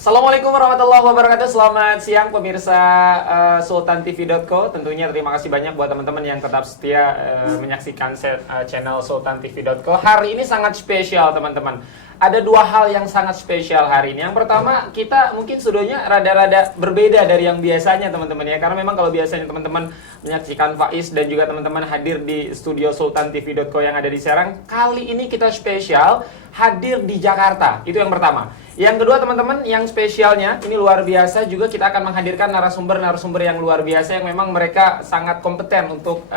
Assalamualaikum warahmatullahi wabarakatuh. Selamat siang pemirsa sultantv.co. Tentunya terima kasih banyak buat teman-teman yang tetap setia menyaksikan channel sultantv.co. Hari ini sangat spesial teman-teman. Ada dua hal yang sangat spesial hari ini. Yang pertama, kita mungkin studionya rada-rada berbeda dari yang biasanya teman-teman ya. Karena memang kalau biasanya teman-teman menyaksikan Faiz dan juga teman-teman hadir di studio sultantv.co yang ada di Serang, kali ini kita spesial hadir di Jakarta. Itu yang pertama. Yang kedua teman-teman, yang spesialnya ini luar biasa juga, kita akan menghadirkan narasumber-narasumber yang luar biasa yang memang mereka sangat kompeten untuk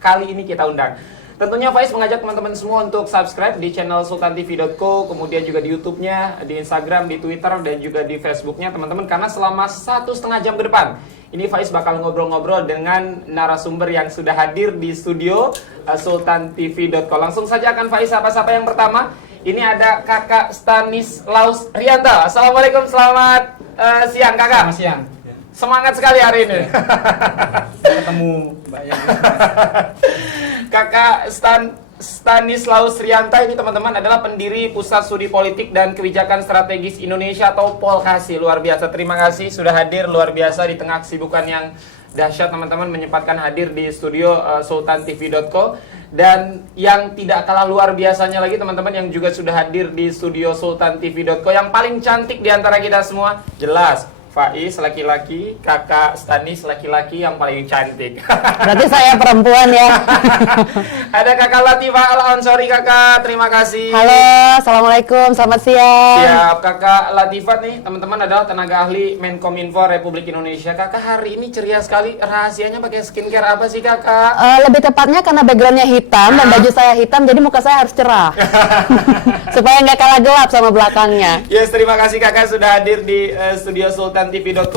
kali ini kita undang. Tentunya Faiz mengajak teman-teman semua untuk subscribe di channel sultantv.co, kemudian juga di YouTube-nya, di Instagram, di Twitter, dan juga di Facebook-nya teman-teman, karena selama 1,5 jam ke depan ini Faiz bakal ngobrol-ngobrol dengan narasumber yang sudah hadir di studio sultantv.co. Langsung saja akan Faiz sapa-sapa. Yang pertama, ini ada Kakak Stanislaus Rianta. Assalamualaikum, selamat siang Kakak. Selamat siang. Semangat sekali hari ini. Ketemu Mbak Yang. Kakak Stanislaus Rianta ini teman-teman adalah pendiri Pusat Studi Politik dan Kebijakan Strategis Indonesia atau Polkasi. Luar biasa, terima kasih sudah hadir, luar biasa di tengah kesibukan yang dahsyat teman-teman menyempatkan hadir di studio sultantv.co. Dan yang tidak kalah luar biasanya lagi teman-teman yang juga sudah hadir di studio sultantv.co, yang paling cantik di antara kita semua, jelas Faiz laki-laki, Kakak Stanis laki-laki yang paling cantik. Berarti saya perempuan ya. Ada Kakak Latifah Al-Ansori. Kakak, terima kasih. Halo, Assalamualaikum, selamat siang. Siap, Kakak Latifah nih teman-teman adalah tenaga ahli Menkominfo Republik Indonesia. Kakak hari ini ceria sekali, rahasianya pakai skincare apa sih Kakak? Lebih tepatnya karena backgroundnya hitam dan baju saya hitam, jadi muka saya harus cerah. Supaya nggak kalah gelap sama belakangnya. Yes, terima kasih Kakak sudah hadir di studio sultantv.co.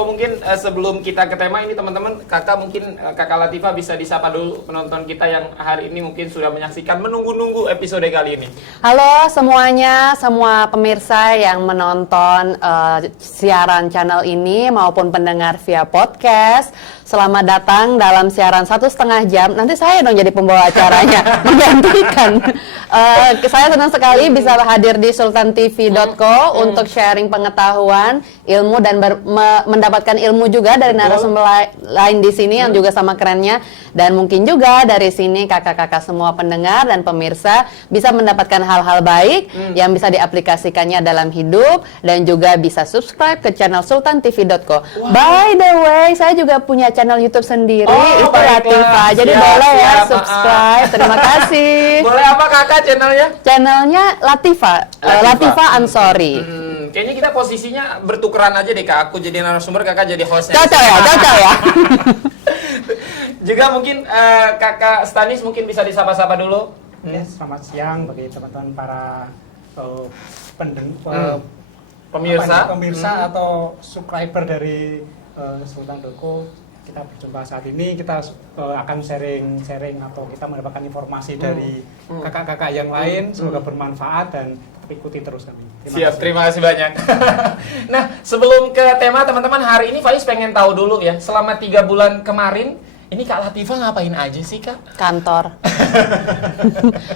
Mungkin sebelum kita ke tema ini teman-teman, Kakak mungkin Kakak Latifah bisa disapa dulu penonton kita yang hari ini mungkin sudah menyaksikan, menunggu-nunggu episode kali ini. Halo semuanya, semua pemirsa yang menonton siaran channel ini maupun pendengar via podcast. Selamat datang dalam siaran 1,5 jam. Nanti saya dong jadi pembawa acaranya, menggantikan. Saya senang sekali bisa hadir di sultantv.co untuk sharing pengetahuan, ilmu, dan mendapatkan ilmu juga dari narasumber lain di sini yang juga sama kerennya. Dan mungkin juga dari sini kakak-kakak semua pendengar dan pemirsa bisa mendapatkan hal-hal baik yang bisa diaplikasikannya dalam hidup, dan juga bisa subscribe ke channel sultantv.co. Wow. By the way, saya juga punya channel YouTube sendiri, itu Latifah. Jadi boleh ya subscribe. Terima kasih. Boleh apa Kakak channelnya? Channelnya Latifah. Latifah Ansori. Kayaknya kita posisinya bertukeran aja deh Kak. Aku jadi narasumber, Kakak jadi hostnya. Cocok ya. Juga mungkin Kakak Stanis mungkin bisa disapa-sapa dulu. Ya, selamat siang bagi teman-teman para pemirsa atau subscriber dari Sultan.co. Kita berjumpa saat ini, kita akan sharing atau kita mendapatkan informasi dari kakak-kakak yang lain. Semoga bermanfaat dan ikuti terus kami. Terima kasih banyak. Nah, sebelum ke tema teman-teman, hari ini Faiz pengen tahu dulu ya, selama 3 bulan kemarin ini Kak Latifah ngapain aja sih Kak? Kantor.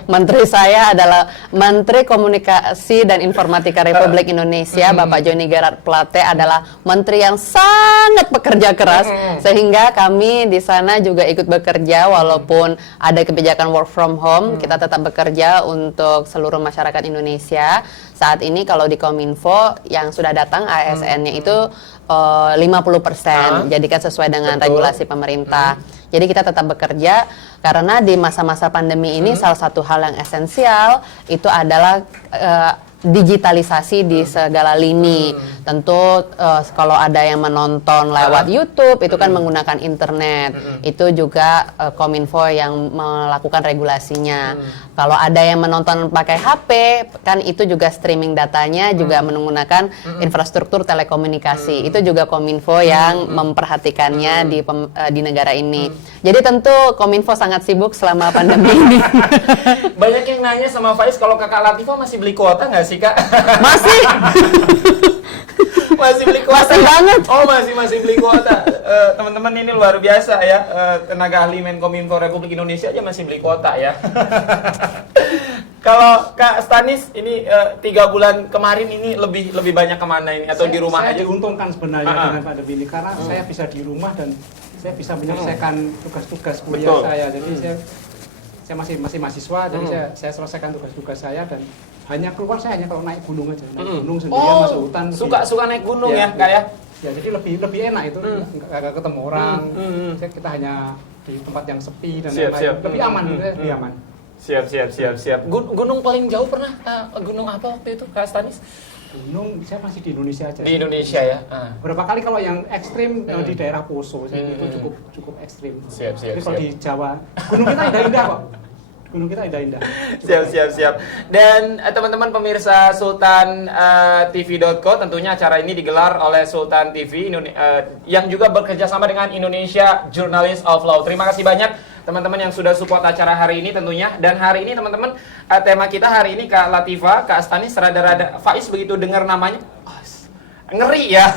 Menteri saya adalah Menteri Komunikasi dan Informatika Republik Indonesia. Bapak Joni Gerard Plate adalah menteri yang sangat pekerja keras, sehingga kami di sana juga ikut bekerja walaupun ada kebijakan work from home. Kita tetap bekerja untuk seluruh masyarakat Indonesia. Saat ini kalau di Kominfo yang sudah datang ASN-nya itu 50%, jadikan sesuai dengan regulasi pemerintah. Jadi kita tetap bekerja karena di masa-masa pandemi ini salah satu hal yang esensial itu adalah digitalisasi di segala lini. Tentu kalau ada yang menonton lewat YouTube itu kan menggunakan internet. Itu juga Kominfo yang melakukan regulasinya. Kalau ada yang menonton pakai HP kan itu juga streaming datanya juga menggunakan infrastruktur telekomunikasi. Itu juga Kominfo yang memperhatikannya di negara ini. Jadi tentu Kominfo sangat sibuk selama pandemi ini. Banyak yang nanya sama Faiz, kalau Kakak Latifah masih beli kuota nggak sih Kak? Masih. Masih beli kuota. Masih banget. Oh, masih beli kuota. Teman-teman ini luar biasa ya. Tenaga ahli Menkominfo Republik Indonesia aja masih beli kuota ya. Kalau Kak Stanis ini 3 bulan kemarin ini lebih banyak kemana ini atau di rumah saya aja? diuntungkan sebenarnya dengan pandemi ini karena saya bisa di rumah dan saya bisa menyelesaikan tugas-tugas kuliah Betul. saya. Jadi saya masih mahasiswa, jadi saya selesaikan tugas-tugas saya dan hanya keluar saya hanya kalau naik gunung aja, naik gunung sendirian masuk hutan. Suka naik gunung ya, Kak ya? Ya jadi lebih enak itu, nggak ketemu orang. Kita hanya di tempat yang sepi dan lain-lain. Lebih aman, lebih aman. Siap. Gunung paling jauh pernah gunung apa waktu itu Kak Stanis? Gunung saya masih di Indonesia aja. Di Indonesia ya. Berapa kali kalau yang ekstrim di daerah Poso, itu cukup ekstrim. Siap. Jadi kalau di Jawa, gunung kita indah-indah kok. Gunung kita indah-indah. Siap. Dan teman-teman pemirsa Sultan TV.co, tentunya acara ini digelar oleh Sultan TV yang juga bekerja sama dengan Indonesia Journalist of Law. Terima kasih banyak teman-teman yang sudah support acara hari ini tentunya. Dan hari ini teman-teman, tema kita hari ini Kak Latifah, Kak Stanis, rada-rada Faiz begitu dengar namanya, ngeri ya.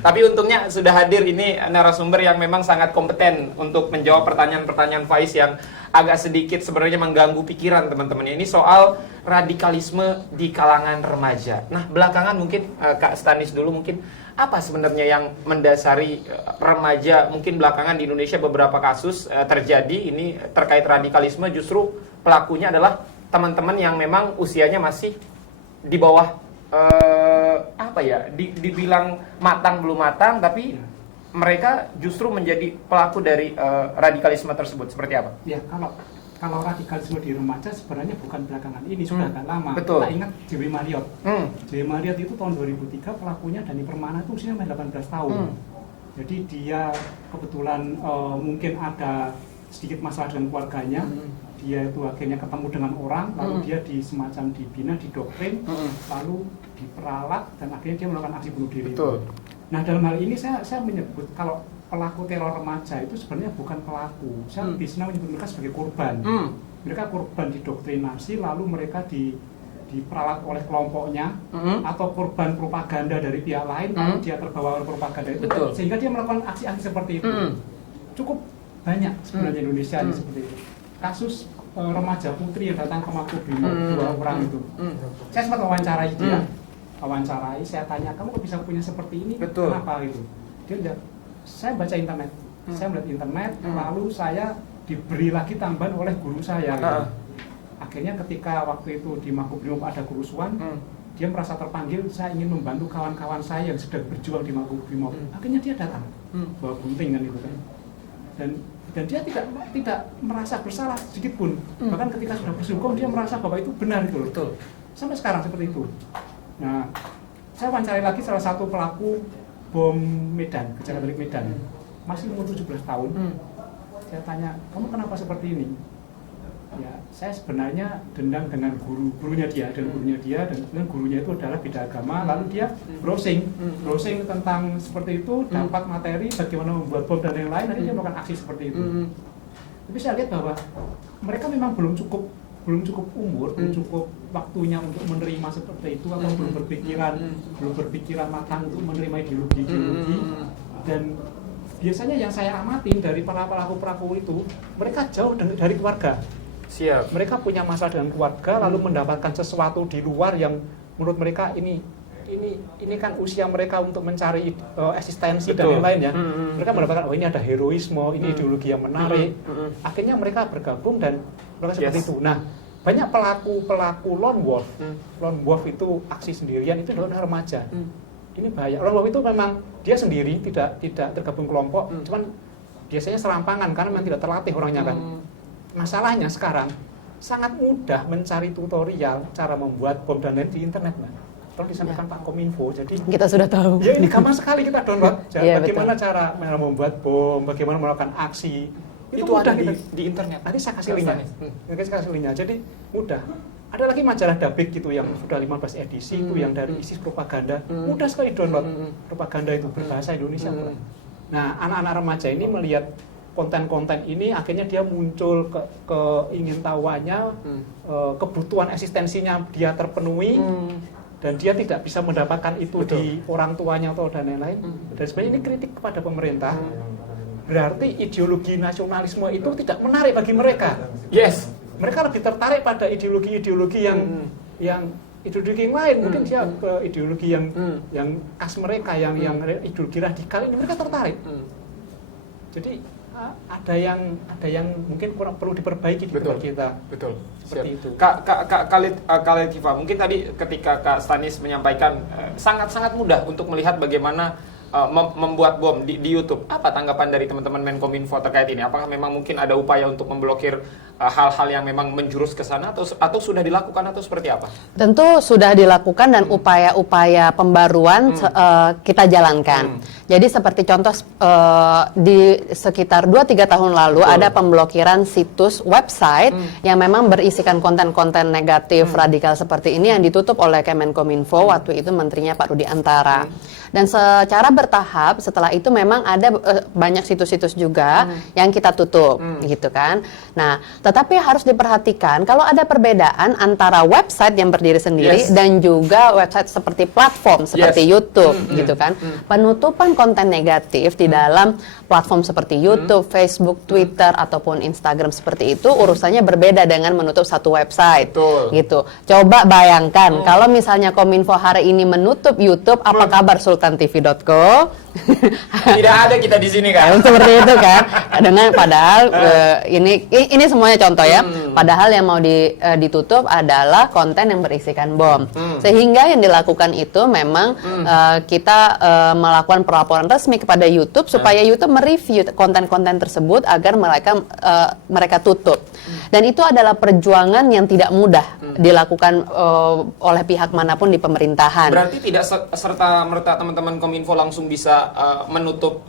Tapi untungnya sudah hadir ini narasumber yang memang sangat kompeten untuk menjawab pertanyaan-pertanyaan Faiz yang agak sedikit sebenarnya mengganggu pikiran teman-teman. Ini soal radikalisme di kalangan remaja. Nah, belakangan mungkin Kak Stanis dulu mungkin apa sebenarnya yang mendasari remaja mungkin belakangan di Indonesia beberapa kasus terjadi ini terkait radikalisme, justru pelakunya adalah teman-teman yang memang usianya masih di bawah dibilang matang belum matang, tapi mereka justru menjadi pelaku dari radikalisme tersebut. Seperti apa? Ya, kalau radikalisme di remaja sebenarnya bukan belakangan ini, sudah agak lama. Betul. Kita ingat J.W. Marriott. J.W. Marriott itu tahun 2003 pelakunya Dhani Permana itu usianya 18 tahun. Jadi dia kebetulan mungkin ada sedikit masalah dengan keluarganya. Dia itu akhirnya ketemu dengan orang, lalu dia semacam dibina, didoktrin, lalu diperalat dan akhirnya dia melakukan aksi bunuh diri. Betul. Nah, dalam hal ini saya menyebut kalau pelaku teror remaja itu sebenarnya bukan pelaku. Saya lebih senang menyebut mereka sebagai korban. Mereka korban didoktrinasi, lalu mereka diperalat oleh kelompoknya, atau korban propaganda dari pihak lain, lalu dia terbawa oleh propaganda itu. Betul. Sehingga dia melakukan aksi-aksi seperti itu. Cukup banyak sebenarnya Indonesia seperti itu. Kasus remaja putri yang datang ke Makobrimob, 2 orang itu. Saya sempat wawancarai dia. Saya tanya, kamu kok bisa punya seperti ini? Betul. Kenapa gitu? Dia bilang, saya baca internet, saya melihat internet, lalu saya diberi lagi tambahan oleh guru saya. Gitu. Akhirnya ketika waktu itu di Makobrimob ada kerusuhan, dia merasa terpanggil, saya ingin membantu kawan-kawan saya yang sedang berjuang di Makobrimob. Akhirnya dia datang, bawa gunting kan itu kan. Dan dia tidak merasa bersalah sedikit pun. Bahkan ketika sudah berhukum dia merasa bahwa itu benar itu loh. Betul. Sampai sekarang seperti itu. Nah, saya wawancarai lagi salah satu pelaku bom Medan, kejahatan balik Medan. Masih umur 17 tahun. Saya tanya, kamu kenapa seperti ini? Ya, saya sebenarnya dendam dengan gurunya dia dan gurunya itu adalah beda agama. Lalu dia browsing tentang seperti itu, dapat materi bagaimana membuat bom dan yang lain. Nanti dia melakukan aksi seperti itu. Tapi saya lihat bahwa mereka memang belum cukup umur, belum cukup waktunya untuk menerima seperti itu, atau belum berpikiran matang untuk menerima ideologi. Dan biasanya yang saya amatin dari para pelaku itu, mereka jauh dari keluarga. Siap. Mereka punya masalah dengan keluarga, lalu mendapatkan sesuatu di luar yang menurut mereka ini kan usia mereka untuk mencari eksistensi. Betul. Dan yang lain ya. Mereka mendapatkan ini ada heroisme, ini ideologi yang menarik. Akhirnya mereka bergabung dan mereka seperti itu. Nah, banyak pelaku lone wolf. Lone wolf itu aksi sendirian, itu adalah remaja. Ini bahaya. Lone wolf itu memang dia sendiri, tidak tergabung kelompok, cuman biasanya serampangan karena memang tidak terlatih orangnya kan. Masalahnya sekarang sangat mudah mencari tutorial cara membuat bom dan lain di internet, Mbak. Tolong disampaikan Pak Kominfo. Jadi kita sudah tahu. Ya ini gampang sekali kita download. Bagaimana betul. cara membuat bom, bagaimana melakukan aksi. Itu mudah ada di internet. Nanti saya kasih linknya. Jadi mudah. Ada lagi majalah Dabik gitu yang sudah 15 edisi itu yang dari ISIS propaganda. Mudah sekali download propaganda itu berbahasa Indonesia. Nah, anak-anak remaja ini melihat konten-konten ini, akhirnya dia muncul keingintahuannya, kebutuhan eksistensinya dia terpenuhi, dan dia tidak bisa mendapatkan itu. Betul. Di orang tuanya atau dan lain-lain. Dan sebenarnya ini kritik kepada pemerintah. Berarti ideologi nasionalisme itu tidak menarik bagi mereka. Yes. mereka lebih tertarik pada ideologi-ideologi yang ideologi yang lain, mungkin dia ke ideologi yang khas mereka, yang ideologi radikal ini mereka tertarik. Jadi ada yang mungkin kurang perlu diperbaiki di tempat kita. Betul. Seperti itu. Kak Khalid Kifa, mungkin tadi ketika Kak Stanis menyampaikan sangat mudah untuk melihat bagaimana membuat bom di YouTube. Apa tanggapan dari teman-teman Menkominfo terkait ini? Apakah memang mungkin ada upaya untuk memblokir hal-hal yang memang menjurus ke sana atau sudah dilakukan atau seperti apa? Tentu sudah dilakukan dan upaya-upaya pembaruan kita jalankan. Jadi seperti contoh di sekitar 2-3 tahun lalu ada pemblokiran situs website yang memang berisikan konten-konten negatif radikal seperti ini yang ditutup oleh Kemenkominfo, waktu itu menterinya Pak Rudi Antara. Dan secara bertahap setelah itu memang ada banyak situs-situs juga yang kita tutup gitu kan. Nah, tetapi harus diperhatikan kalau ada perbedaan antara website yang berdiri sendiri dan juga website seperti platform seperti YouTube gitu kan. Penutupan konten negatif di dalam platform seperti YouTube, Facebook, Twitter ataupun Instagram seperti itu urusannya berbeda dengan menutup satu website. Betul. Gitu. Coba bayangkan kalau misalnya Kominfo hari ini menutup YouTube, apa kabar sultantv.co? Tidak ada kita di sini kan. Seperti itu kan. Dengan padahal ini semuanya contoh ya. Padahal yang mau ditutup adalah konten yang berisikan bom. Sehingga yang dilakukan itu memang kita melakukan pelaporan resmi kepada YouTube supaya YouTube mereview konten-konten tersebut agar mereka tutup. Dan itu adalah perjuangan yang tidak mudah dilakukan oleh pihak manapun di pemerintahan. Berarti tidak serta-merta teman-teman Kominfo langsung bisa menutup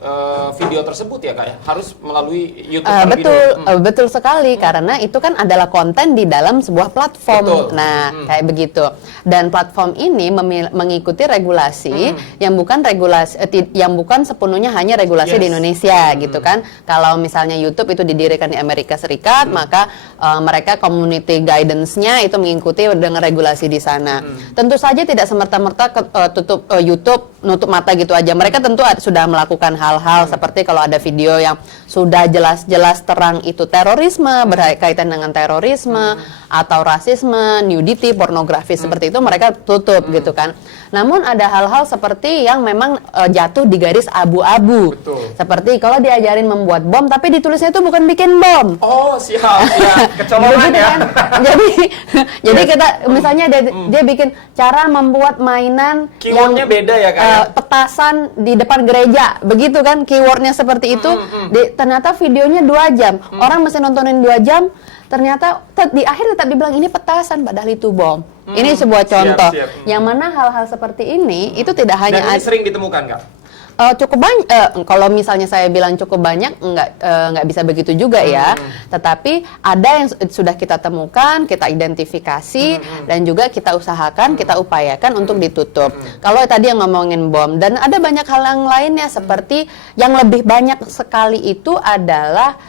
video tersebut ya Kak ya? Harus melalui YouTube terlebih dulu. Betul sekali, karena itu kan adalah konten di dalam sebuah platform. Betul. Nah, kayak begitu. Dan platform ini mengikuti regulasi yang bukan sepenuhnya hanya regulasi di Indonesia gitu kan. Kalau misalnya YouTube itu didirikan di Amerika Serikat, maka mereka community guidance-nya itu mengikuti dengan regulasi di sana. Tentu saja tidak semerta-merta tutup YouTube, nutup mata gitu aja. Mereka tentu sudah melakukan hal-hal seperti kalau ada video yang sudah jelas-jelas terang itu terorisme, berkaitan dengan terorisme atau rasisme, nudity, pornografi seperti itu mereka tutup gitu kan. Namun ada hal-hal seperti yang memang jatuh di garis abu-abu. Seperti kalau diajarin membuat bom tapi ditulisnya itu bukan bikin bom. Oh, siap. Kecolongan ya. Kan? Jadi kita misalnya dia bikin cara membuat mainan keywordnya beda ya Kak. Petasan di depan gereja, begitu kan keywordnya seperti itu. Ternyata videonya 2 jam. Orang mesti nontonin 2 jam. Ternyata di akhir tetap dibilang ini petasan, padahal itu bom. Ini sebuah contoh. Yang mana hal-hal seperti ini itu tidak hanya dan ini sering ditemukan Kak? Cukup banyak. Kalau misalnya saya bilang cukup banyak, nggak bisa begitu juga ya. Tetapi ada yang sudah kita temukan, kita identifikasi, dan juga kita usahakan, kita upayakan untuk ditutup. Kalau tadi yang ngomongin bom, dan ada banyak hal yang lainnya seperti yang lebih banyak sekali itu adalah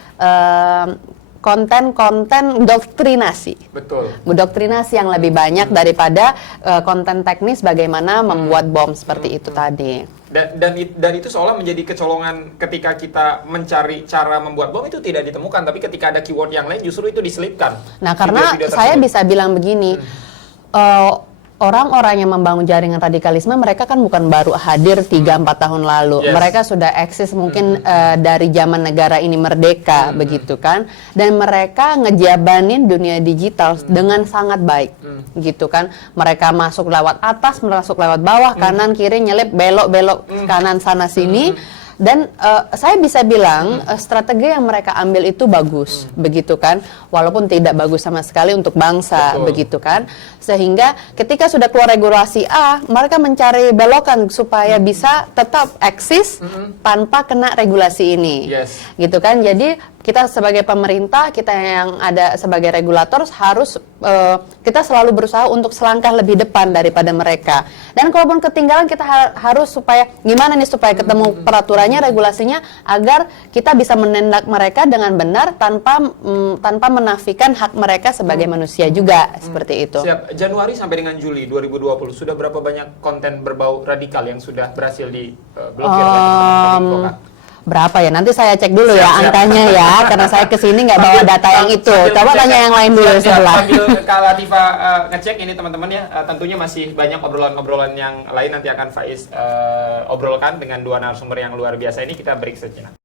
konten-konten doktrinasi. Betul. Doktrinasi yang lebih banyak daripada konten teknis bagaimana membuat bom seperti itu tadi. Dan itu seolah menjadi kecolongan ketika kita mencari cara membuat bom itu tidak ditemukan, tapi ketika ada keyword yang lain justru itu diselipkan. Nah, karena saya bisa bilang begini, orang-orang yang membangun jaringan radikalisme mereka kan bukan baru hadir 3-4 tahun lalu. Mereka sudah eksis mungkin dari zaman negara ini merdeka begitu kan. Dan mereka ngejabanin dunia digital dengan sangat baik. Gitu kan. Mereka masuk lewat atas, masuk lewat bawah, kanan kiri nyelip belok-belok kanan sana sini. Dan saya bisa bilang strategi yang mereka ambil itu bagus, begitu kan, walaupun tidak bagus sama sekali untuk bangsa, begitu kan, sehingga ketika sudah keluar regulasi A, mereka mencari belokan supaya bisa tetap eksis tanpa kena regulasi ini, gitu kan. Jadi kita sebagai pemerintah, kita yang ada sebagai regulator harus kita selalu berusaha untuk selangkah lebih depan daripada mereka. Dan kalaupun ketinggalan kita harus supaya gimana nih supaya ketemu peraturannya, regulasinya agar kita bisa menindak mereka dengan benar tanpa menafikan hak mereka sebagai manusia juga seperti itu. Siap. Januari sampai dengan Juli 2020 sudah berapa banyak konten berbau radikal yang sudah berhasil diblokir oleh teman-teman? berapa ya? Nanti saya cek dulu ya Siap. angkanya ya, karena saya kesini nggak bawa data yang itu. Sambil Coba ngecek tanya ya. yang lain dulu Siap, sebelah. Sambil Kak Latifah ngecek ini teman-teman ya, tentunya masih banyak obrolan-obrolan yang lain nanti akan Faiz obrolkan dengan dua narasumber yang luar biasa ini. Kita break sejenak.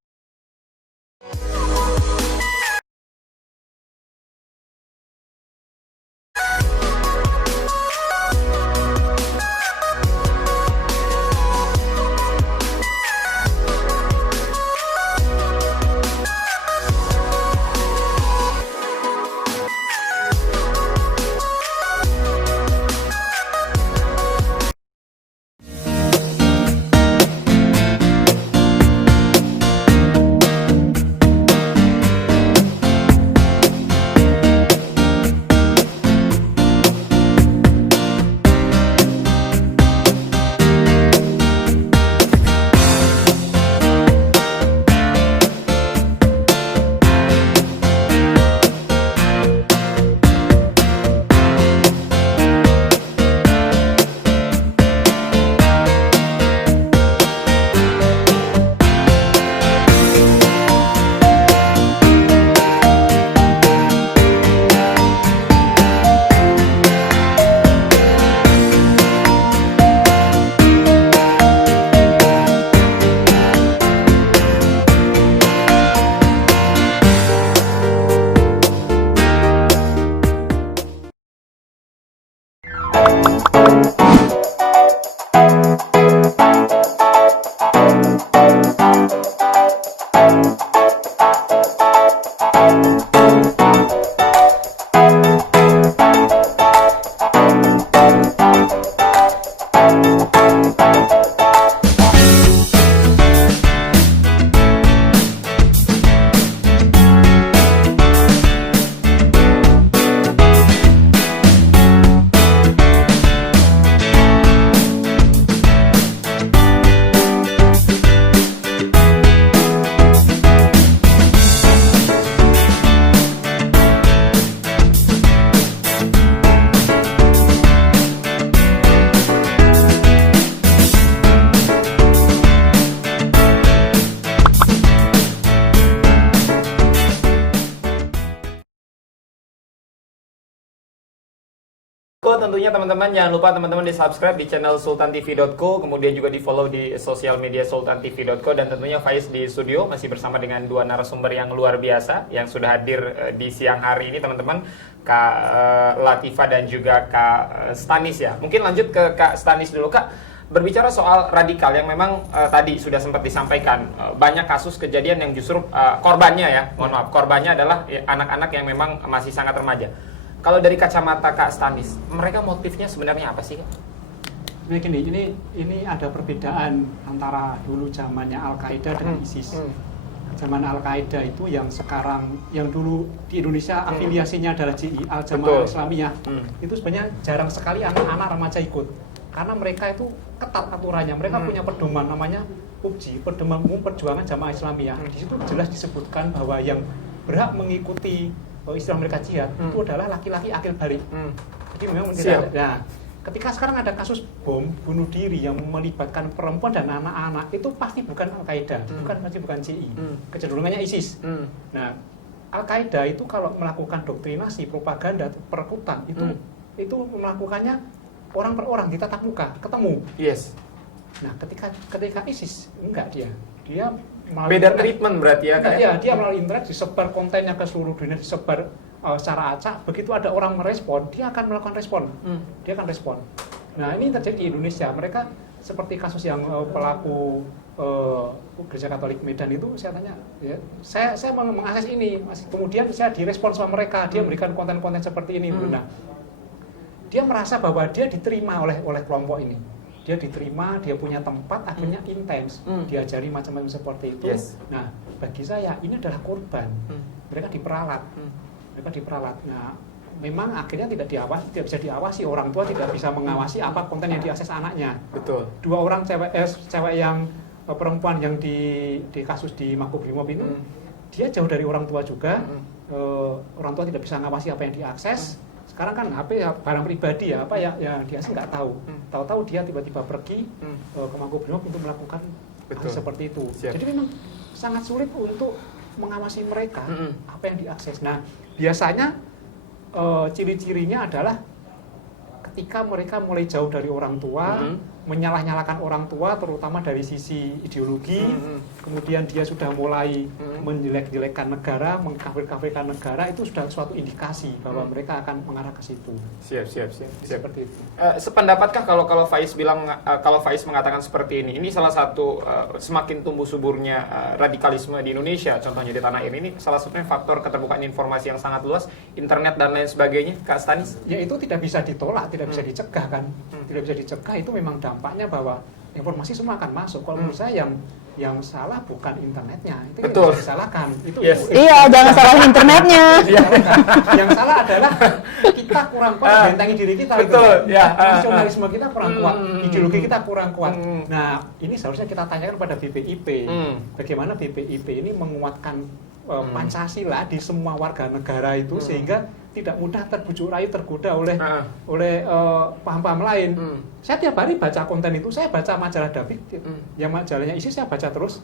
Tentunya teman-teman jangan lupa teman-teman di subscribe di channel sultantv.co, kemudian juga di follow di sosial media sultantv.co, dan tentunya Faiz di studio masih bersama dengan dua narasumber yang luar biasa yang sudah hadir di siang hari ini teman-teman, Kak Latifah dan juga Kak Stanis ya. Mungkin lanjut ke Kak Stanis dulu Kak, berbicara soal radikal yang memang tadi sudah sempat disampaikan, banyak kasus kejadian yang justru korbannya ya, mohon maaf, korbannya adalah anak-anak yang memang masih sangat remaja. Kalau dari kacamata Kak Stanis, mereka motifnya sebenarnya apa sih Kak? Nah gini, ini ada perbedaan antara dulu zamannya Al-Qaeda dengan ISIS. Zaman Al-Qaeda itu yang sekarang, yang dulu di Indonesia afiliasinya adalah JI, Al-Jamaah Islamiyah. Itu sebenarnya jarang sekali anak-anak remaja ikut. Karena mereka itu ketat aturannya, mereka punya pedoman namanya PUBG, Pedoman Umum Perjuangan Jamaah Islamiyah. Di situ jelas disebutkan bahwa yang berhak mengikuti istilah mereka jihad itu adalah laki-laki akil balik. Jadi memang tidak ada. Nah, ketika sekarang ada kasus bom bunuh diri yang melibatkan perempuan dan anak-anak, itu pasti bukan Al-Qaeda, bukan CI, kecenderungannya ISIS. Nah, Al-Qaeda itu kalau melakukan doktrinasi, propaganda, perekrutan itu melakukannya orang per orang, ditatap muka, ketemu. Yes. Nah, ketika ISIS enggak dia beda treatment berarti ya Kak? Iya, dia melalui internet, disebar kontennya ke seluruh dunia, disebar secara acak. Begitu ada orang merespon, dia akan melakukan respon. Dia akan respon. Nah, ini terjadi di Indonesia. Mereka seperti kasus yang pelaku Gereja Katolik Medan itu, saya tanya, ya, saya mengakses ini, kemudian saya direspon sama mereka, dia memberikan konten-konten seperti ini. Nah, dia merasa bahwa dia diterima oleh kelompok ini. Dia diterima, dia punya tempat, akhirnya intens, diajari macam-macam seperti itu. Yes. Nah, bagi saya ini adalah korban. Mereka diperalat, Nah, memang akhirnya tidak bisa diawasi, orang tua tidak bisa mengawasi apa konten yang diakses anaknya. Betul. Dua orang cewek yang perempuan yang di kasus di Makobrimob itu, dia jauh dari orang tua juga. Orang tua tidak bisa mengawasi apa yang diakses. Sekarang kan HP ya barang pribadi ya, apa ya dia sih nggak tahu. Tahu-tahu dia tiba-tiba pergi ke Makobrimob untuk melakukan hal seperti itu. Siap. Jadi memang sangat sulit untuk mengawasi mereka apa yang diakses. Nah, biasanya ciri-cirinya adalah ketika mereka mulai jauh dari orang tua, menyalah-nyalakan orang tua, terutama dari sisi ideologi, kemudian dia sudah mulai menjelek-jelekkan negara, mengkafir-kafirkan negara, itu sudah suatu indikasi bahwa mereka akan mengarah ke situ. Siap. Seperti itu. Sependapatkah kalau Faiz bilang, kalau Faiz mengatakan seperti ini salah satu semakin tumbuh suburnya radikalisme di Indonesia, contohnya di tanah air ini, salah satunya faktor keterbukaan informasi yang sangat luas, internet dan lain sebagainya, Kak Stanis? Ya itu tidak bisa ditolak, tidak bisa dicegah kan, tidak bisa dicegah, itu memang dampaknya bahwa informasi semua akan masuk. Kalau menurut saya yang salah bukan internetnya, itu Betul. bisa disalahkan. Itu Iya, jangan salahin internetnya. yang salah adalah kita kurang kuat bentengi diri kita. Betul, ya. Nasionalisme kita kurang kuat, ideologi kita kurang kuat. Nah, ini seharusnya kita tanyakan kepada BPIP. Bagaimana BPIP ini menguatkan Pancasila di semua warga negara itu sehingga tidak mudah terbujuk rayu, tergoda oleh paham-paham lain. Saya tiap hari baca konten itu, saya baca majalah David, yang majalahnya isi saya baca terus,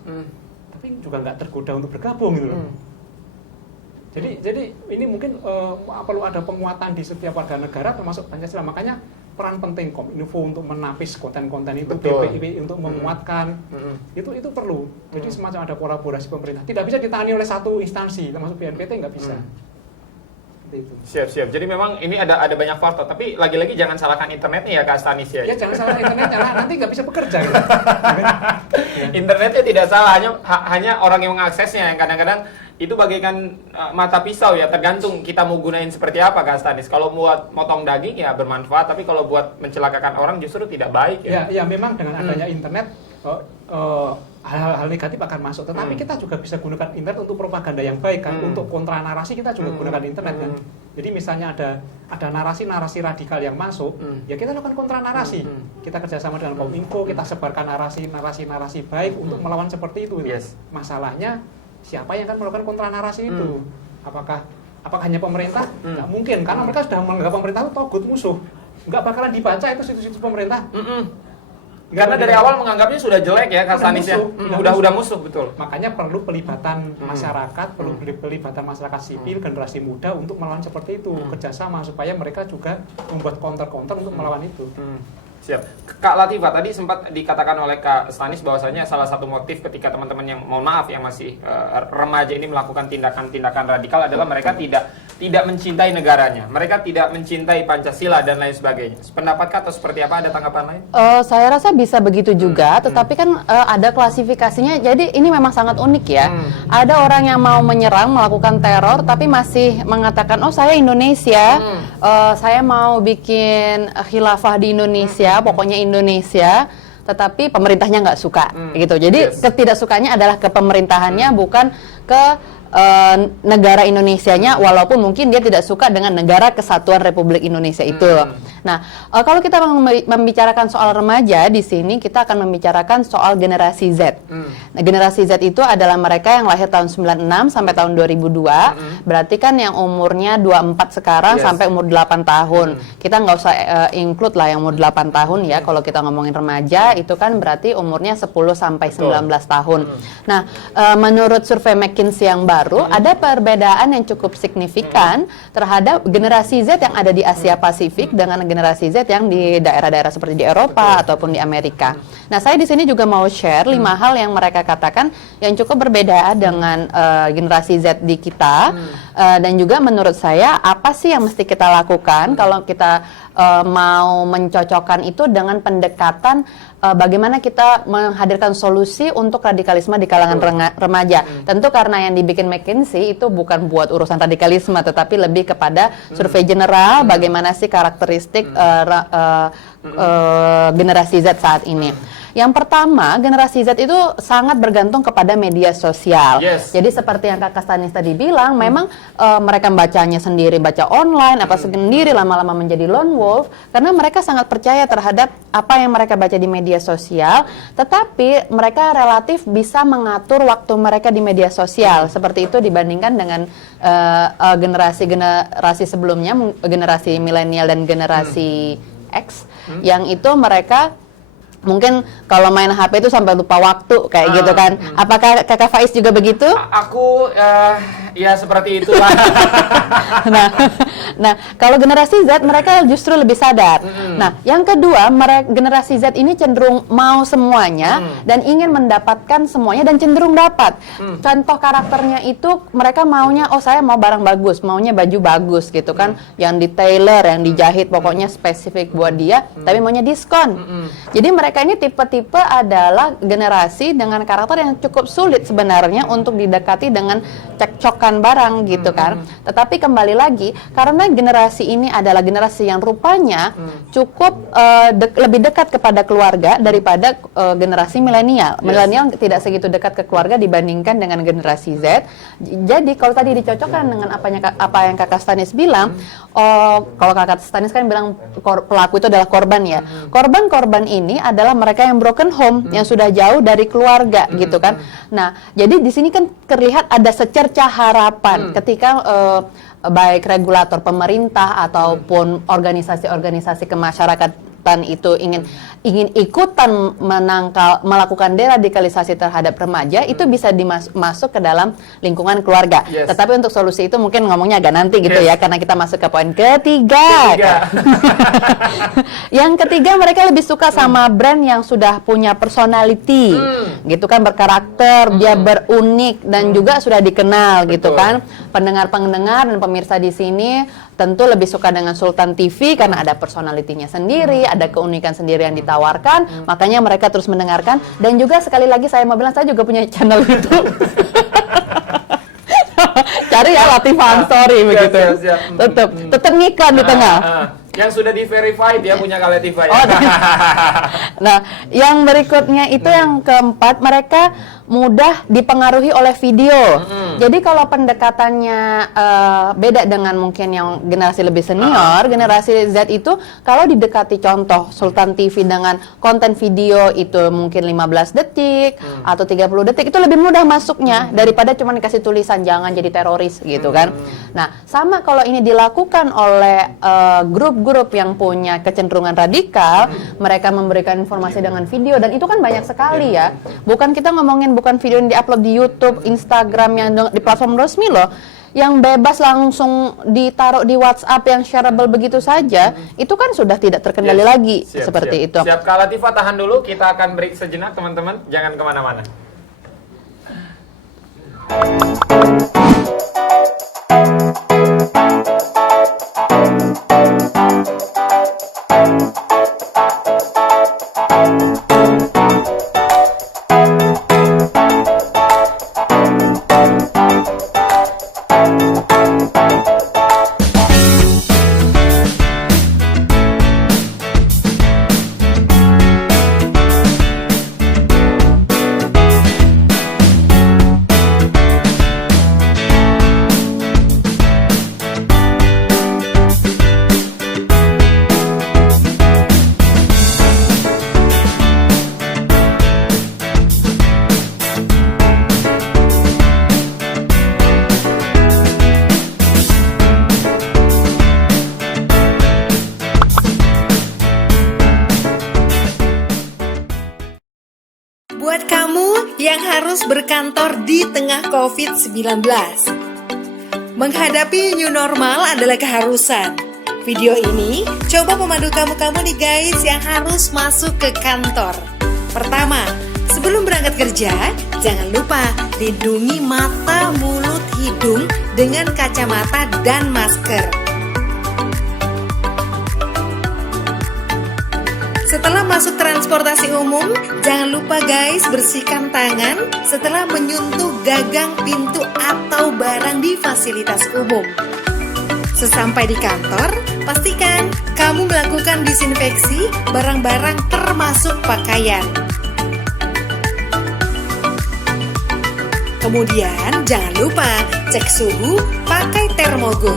tapi juga nggak tergoda untuk bergabung gitu loh. Jadi ini mungkin perlu ada penguatan di setiap warga negara termasuk Pancasila. Makanya peran penting Kominfo untuk menapis konten-konten itu, Betul. BPIP untuk menguatkan, itu perlu. Jadi semacam ada kolaborasi pemerintah. Tidak bisa ditangani oleh satu instansi, termasuk BNPT nggak bisa. Itu. Siap. Jadi memang ini ada banyak faktor, tapi lagi-lagi jangan salahkan internetnya ya Kak Stanis ya. Ya jangan salah internetnya, nanti nggak bisa bekerja. Gitu. Internetnya tidak salah, hanya orang yang mengaksesnya yang kadang-kadang itu bagaikan mata pisau ya, tergantung kita mau gunain seperti apa Kak Stanis. Kalau buat motong daging ya bermanfaat, tapi kalau buat mencelakakan orang justru tidak baik ya. Ya memang dengan adanya internet hal-hal negatif akan masuk, tetapi kita juga bisa gunakan internet untuk propaganda yang baik kan, untuk kontra narasi kita juga gunakan internet kan. Jadi misalnya ada narasi-narasi radikal yang masuk, ya kita lakukan kontra narasi. Kita kerjasama dengan Kominfo, kita sebarkan narasi-narasi baik untuk melawan seperti itu. Yes. Masalahnya siapa yang akan melakukan kontra narasi itu? Apakah hanya pemerintah? Nggak mungkin, karena mereka sudah menganggap pemerintah itu togut musuh. Nggak bakalan dibaca itu situs-situs pemerintah. Karena dari awal menganggapnya sudah jelek ya Kak Stanis ya. Udah musuh, betul. Makanya perlu pelibatan masyarakat, perlu pelibatan masyarakat sipil, generasi muda untuk melawan seperti itu, kerjasama supaya mereka juga membuat counter-counter untuk melawan itu. Siap. Kak Latifah, tadi sempat dikatakan oleh Kak Stanis bahwasanya salah satu motif ketika teman-teman yang, mohon maaf, yang masih remaja ini melakukan tindakan-tindakan radikal adalah mereka tidak mencintai negaranya, mereka tidak mencintai Pancasila dan lain sebagainya. Pendapatkah atau seperti apa? Ada tanggapan lain? Saya rasa bisa begitu juga, tetapi kan ada klasifikasinya. Jadi ini memang sangat unik ya. Ada orang yang mau menyerang, melakukan teror, tapi masih mengatakan, oh saya Indonesia, saya mau bikin khilafah di Indonesia, pokoknya Indonesia. Tetapi pemerintahnya nggak suka, gitu. Jadi ketidaksukanya adalah ke pemerintahannya, bukan ke negara Indonesianya, walaupun mungkin dia tidak suka dengan negara kesatuan Republik Indonesia itu. Nah, kalau kita membicarakan soal remaja di sini, kita akan membicarakan soal generasi Z. Nah, generasi Z itu adalah mereka yang lahir tahun 96 sampai tahun 2002. Berarti kan yang umurnya 24 sekarang sampai umur 8 tahun. Kita nggak usah include lah yang umur 8 tahun ya. Kalau kita ngomongin remaja, itu kan berarti umurnya 10 sampai 19 tahun. Nah, menurut survei McKinsey yang baru, ada perbedaan yang cukup signifikan terhadap generasi Z yang ada di Asia Pasifik dengan generasi Z yang di daerah-daerah seperti di Eropa ataupun di Amerika. Nah, saya di sini juga mau share 5 hal yang mereka katakan yang cukup berbeda dengan generasi Z di kita, dan juga menurut saya apa sih yang mesti kita lakukan kalau kita mau mencocokkan itu dengan pendekatan bagaimana kita menghadirkan solusi untuk radikalisme di kalangan remaja. Tentu karena yang dibikin McKinsey itu bukan buat urusan radikalisme, tetapi lebih kepada survei general bagaimana sih karakteristik generasi Z saat ini. Yang pertama, generasi Z itu sangat bergantung kepada media sosial. Jadi seperti yang Kakak Stanis tadi bilang, memang mereka bacanya sendiri, baca online, apa sendiri, lama-lama menjadi lone wolf, karena mereka sangat percaya terhadap apa yang mereka baca di media sosial, tetapi mereka relatif bisa mengatur waktu mereka di media sosial. Seperti itu dibandingkan dengan generasi sebelumnya, generasi milenial dan generasi X, yang itu mereka Mungkin kalau main HP itu sampai lupa waktu kayak gitu kan. Apakah Kakak Faiz juga begitu? Aku ya seperti itulah. Nah, kalau generasi Z mereka justru lebih sadar. Nah, yang kedua, generasi Z ini cenderung mau semuanya dan ingin mendapatkan semuanya dan cenderung dapat. Contoh karakternya itu mereka maunya, oh saya mau barang bagus, maunya baju bagus gitu kan, yang di tailor, yang dijahit, pokoknya spesifik buat dia, tapi maunya diskon. Jadi mereka ini tipe-tipe adalah generasi dengan karakter yang cukup sulit sebenarnya untuk didekati dengan cekcokan barang gitu kan. Tetapi kembali lagi, karena generasi ini adalah generasi yang rupanya cukup lebih dekat kepada keluarga daripada generasi milenial. Milenial tidak segitu dekat ke keluarga dibandingkan dengan generasi Z. Jadi kalau tadi dicocokkan dengan apa yang Kakak Stanis bilang, kalau Kakak Stanis kan bilang pelaku itu adalah korban ya. Korban-korban ini adalah mereka yang broken home, yang sudah jauh dari keluarga gitu kan. Nah, jadi di sini kan terlihat ada secercah harapan ketika baik regulator pemerintah ataupun organisasi-organisasi kemasyarakatan itu ingin ikutan melakukan deradikalisasi terhadap remaja, itu bisa masuk ke dalam lingkungan keluarga. Tetapi untuk solusi itu mungkin ngomongnya agak nanti gitu ya, karena kita masuk ke poin ketiga. Yang ketiga, mereka lebih suka sama brand yang sudah punya personality, gitu kan, berkarakter, dia berunik dan juga sudah dikenal gitu kan. Pendengar-pendengar dan pemirsa di sini tentu lebih suka dengan Sultan TV karena ada personalitinya sendiri, ada keunikan sendiri yang ditawarkan, makanya mereka terus mendengarkan. Dan juga sekali lagi saya mau bilang, saya juga punya channel YouTube. Cari ya Latifah Story begitu. Tetap ngiklan di tengah. Yang sudah di-verified ya punya Kak Latifah ya. Nah, yang berikutnya itu yang keempat, mereka mudah dipengaruhi oleh video. Jadi kalau pendekatannya beda dengan mungkin yang generasi lebih senior, generasi Z itu kalau didekati contoh Sultan TV dengan konten video itu mungkin 15 detik atau 30 detik, itu lebih mudah masuknya daripada cuma dikasih tulisan jangan jadi teroris gitu kan. Nah, sama kalau ini dilakukan oleh grup-grup yang punya kecenderungan radikal, mereka memberikan informasi dengan video, dan itu kan banyak sekali ya. Bukan kita ngomongin bukan video yang diupload di YouTube, Instagram, yang di platform resmi loh, yang bebas langsung ditaruh di WhatsApp yang shareable begitu saja, itu kan sudah tidak terkendali lagi seperti itu. Siap, Kak Latifah tahan dulu, kita akan break sejenak teman-teman, jangan kemana-mana. Buat kamu yang harus berkantor di tengah COVID-19, menghadapi new normal adalah keharusan. Video ini coba memandu kamu nih guys yang harus masuk ke kantor. Pertama, sebelum berangkat kerja, jangan lupa lindungi mata, mulut, hidung dengan kacamata dan masker. Setelah masuk transportasi umum, jangan lupa guys bersihkan tangan setelah menyentuh gagang pintu atau barang di fasilitas umum. Sesampai di kantor, pastikan kamu melakukan disinfeksi barang-barang termasuk pakaian. Kemudian jangan lupa cek suhu pakai termogun.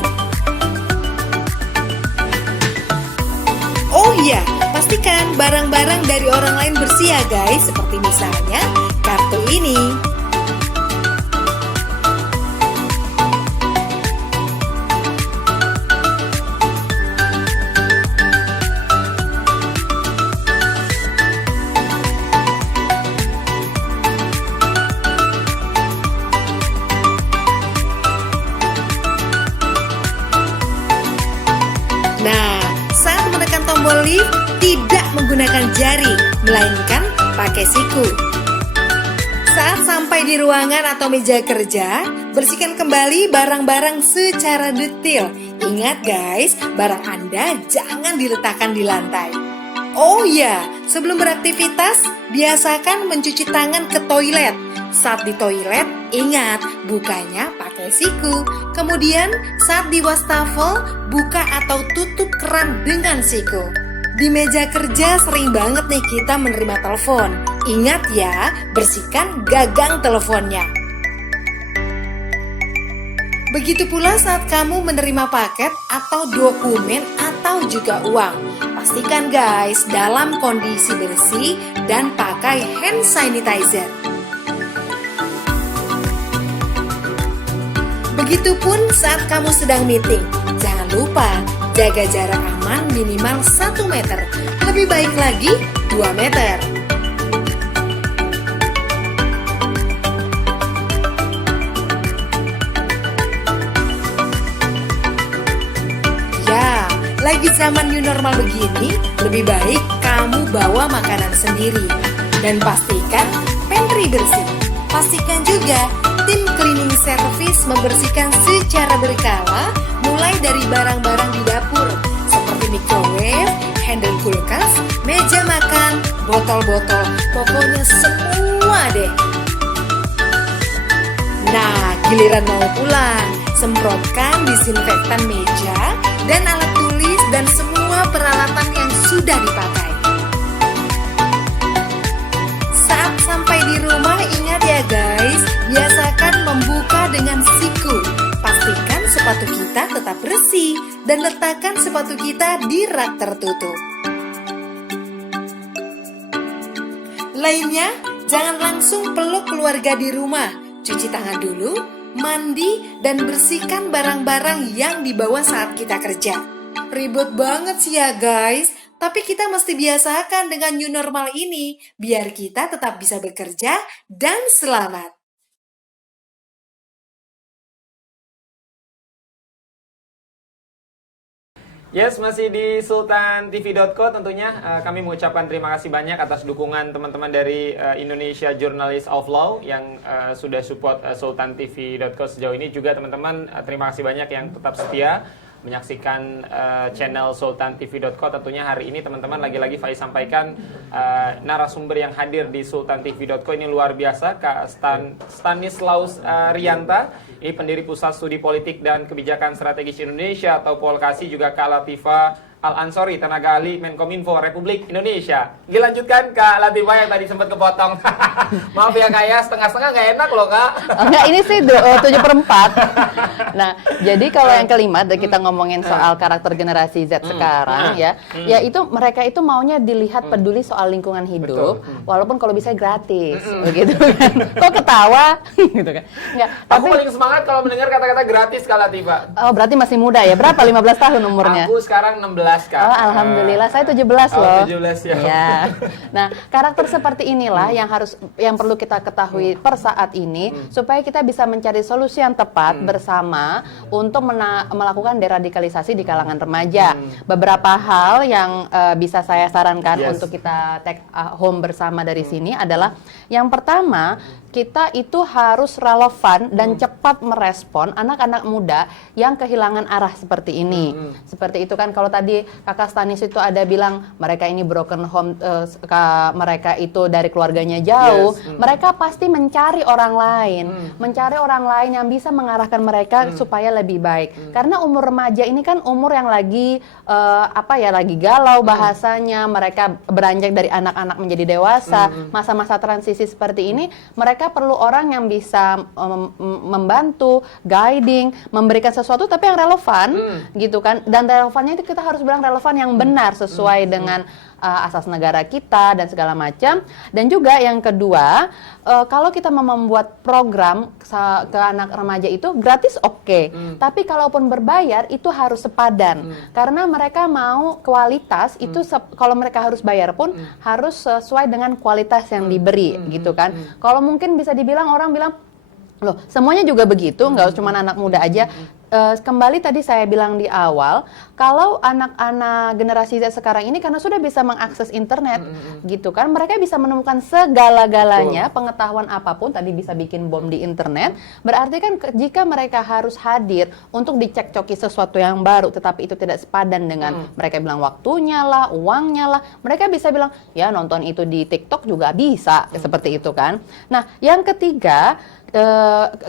Oh iya, pastikan barang-barang dari orang lain bersih ya guys, seperti misalnya kartu ini. tombol lift tidak menggunakan jari, melainkan pakai siku. Saat sampai di ruangan atau meja kerja, bersihkan kembali barang-barang secara detail. Ingat guys, barang Anda jangan diletakkan di lantai. Oh ya, sebelum beraktivitas, biasakan mencuci tangan ke toilet. Saat di toilet, ingat bukanya pakai siku. Kemudian saat di wastafel, buka atau tutup keran dengan siku. Di meja kerja sering banget nih kita menerima telepon. Ingat ya, bersihkan gagang teleponnya. Begitu pula saat kamu menerima paket atau dokumen atau juga uang. Pastikan guys dalam kondisi bersih dan pakai hand sanitizer. Begitupun saat kamu sedang meeting. Jangan lupa jaga jarak aman minimal 1 meter. Lebih baik lagi 2 meter. Ya, lagi zaman new normal begini, lebih baik kamu bawa makanan sendiri. Dan pastikan pantry bersih. Pastikan juga tim cleaning service membersihkan secara berkala, mulai dari barang-barang di dapur seperti microwave, handle kulkas, meja makan, botol-botol, pokoknya semua deh. Nah, giliran mau pulang, semprotkan disinfektan meja dan alat tulis dan semua peralatan yang sudah dipakai. Saat sampai di rumah, ingat ya guys, biasakan membuka dengan siku. Pastikan sepatu kita tetap bersih dan letakkan sepatu kita di rak tertutup. Lainnya, jangan langsung peluk keluarga di rumah. Cuci tangan dulu, mandi, dan bersihkan barang-barang yang dibawa saat kita kerja. Ribet banget sih ya guys, tapi kita mesti biasakan dengan new normal ini, biar kita tetap bisa bekerja dan selamat. Yes, masih di sultantv.co tentunya kami mengucapkan terima kasih banyak atas dukungan teman-teman dari Indonesia Journalists of Law yang sudah support sultantv.co sejauh ini. Juga teman-teman terima kasih banyak yang tetap setia menyaksikan channel sultantv.co. Tentunya hari ini teman-teman lagi-lagi Faiz sampaikan narasumber yang hadir di sultantv.co ini luar biasa, Kak Stanislaus Rianta. Ini pendiri Pusat Studi Politik dan Kebijakan Strategis Indonesia atau Polkasi, juga Kak Latifah Al-Ansori, tenaga ahli Menkominfo Republik Indonesia. Dilanjutkan Kak Latifah yang tadi sempat kepotong. Maaf ya Kak ya, setengah-setengah nggak enak loh Kak. Enggak, ini sih 7/4. Nah, jadi kalau yang kelima kita ngomongin soal karakter generasi Z sekarang ya itu mereka itu maunya dilihat peduli soal lingkungan hidup, walaupun kalau bisa gratis, begitu kan. Kok ketawa gitu kan. Enggak, Aku paling semangat kalau mendengar kata-kata gratis Kak Latifah. Oh, berarti masih muda ya. Berapa? 15 tahun umurnya? Aku sekarang 16 Kak. Oh, alhamdulillah, saya 17 loh. 17 ya. Ya. Nah, karakter seperti inilah yang perlu kita ketahui per saat ini supaya kita bisa mencari solusi yang tepat bersama untuk melakukan deradikalisasi di kalangan remaja. Beberapa hal yang bisa saya sarankan untuk kita take home bersama dari sini adalah yang pertama, kita itu harus relevan dan cepat merespon anak-anak muda yang kehilangan arah seperti ini. Seperti itu kan, kalau tadi Kakak Stanis itu ada bilang mereka ini broken home, mereka itu dari keluarganya jauh, mereka pasti mencari orang lain, mencari orang lain yang bisa mengarahkan mereka supaya lebih baik. Karena umur remaja ini kan umur yang lagi lagi galau bahasanya, mereka beranjak dari anak-anak menjadi dewasa, masa-masa transisi seperti ini, mereka perlu orang yang bisa membantu, guiding, memberikan sesuatu tapi yang relevan, gitu kan. Dan relevannya itu kita harus bilang relevan yang benar sesuai dengan asas negara kita dan segala macam. Dan juga yang kedua, kalau kita mau membuat program ke anak remaja itu gratis oke. Tapi kalaupun berbayar itu harus sepadan. Karena mereka mau kualitas itu kalau mereka harus bayar pun harus sesuai dengan kualitas yang diberi, gitu kan. Kalau mungkin bisa dibilang orang bilang, loh semuanya juga begitu, nggak cuma anak muda aja. kembali tadi saya bilang di awal, kalau anak-anak generasi Z sekarang ini karena sudah bisa mengakses internet, gitu kan, mereka bisa menemukan segala-galanya, pengetahuan apapun, tadi bisa bikin bom di internet, berarti kan jika mereka harus hadir untuk dicekcoki sesuatu yang baru, tetapi itu tidak sepadan dengan mereka bilang waktunya lah, uangnya lah, mereka bisa bilang, ya nonton itu di TikTok juga bisa, seperti itu kan. Nah, yang ketiga,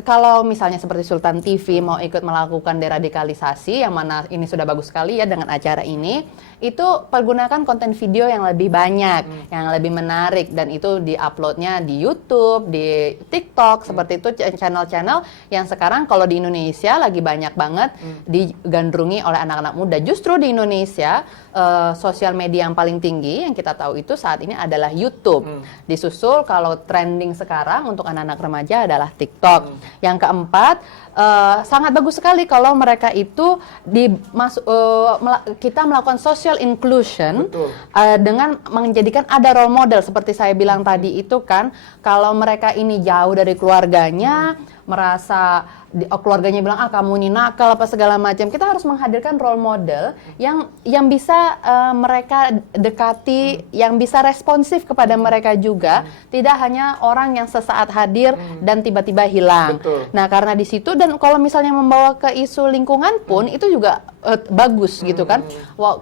kalau misalnya seperti Sultan TV mau ikut melakukan deradikalisasi, yang mana ini sudah bagus sekali ya dengan acara ini, itu pergunakan konten video yang lebih banyak, yang lebih menarik, dan itu di-uploadnya di YouTube, di TikTok, seperti itu channel-channel yang sekarang kalau di Indonesia lagi banyak banget digandrungi oleh anak-anak muda. Justru di Indonesia sosial media yang paling tinggi yang kita tahu itu saat ini adalah YouTube. Disusul kalau trending sekarang untuk anak-anak remaja adalah TikTok. Yang keempat, sangat bagus sekali kalau mereka itu kita melakukan social inclusion dengan menjadikan ada role model seperti saya bilang tadi itu kan, kalau mereka ini jauh dari keluarganya, merasa keluarganya bilang kamu ini nakal apa segala macam, kita harus menghadirkan role model yang bisa mereka dekati, yang bisa responsif kepada mereka juga, tidak hanya orang yang sesaat hadir dan tiba-tiba hilang. Nah, karena di situ, dan kalau misalnya membawa ke isu lingkungan pun itu juga bagus gitu kan.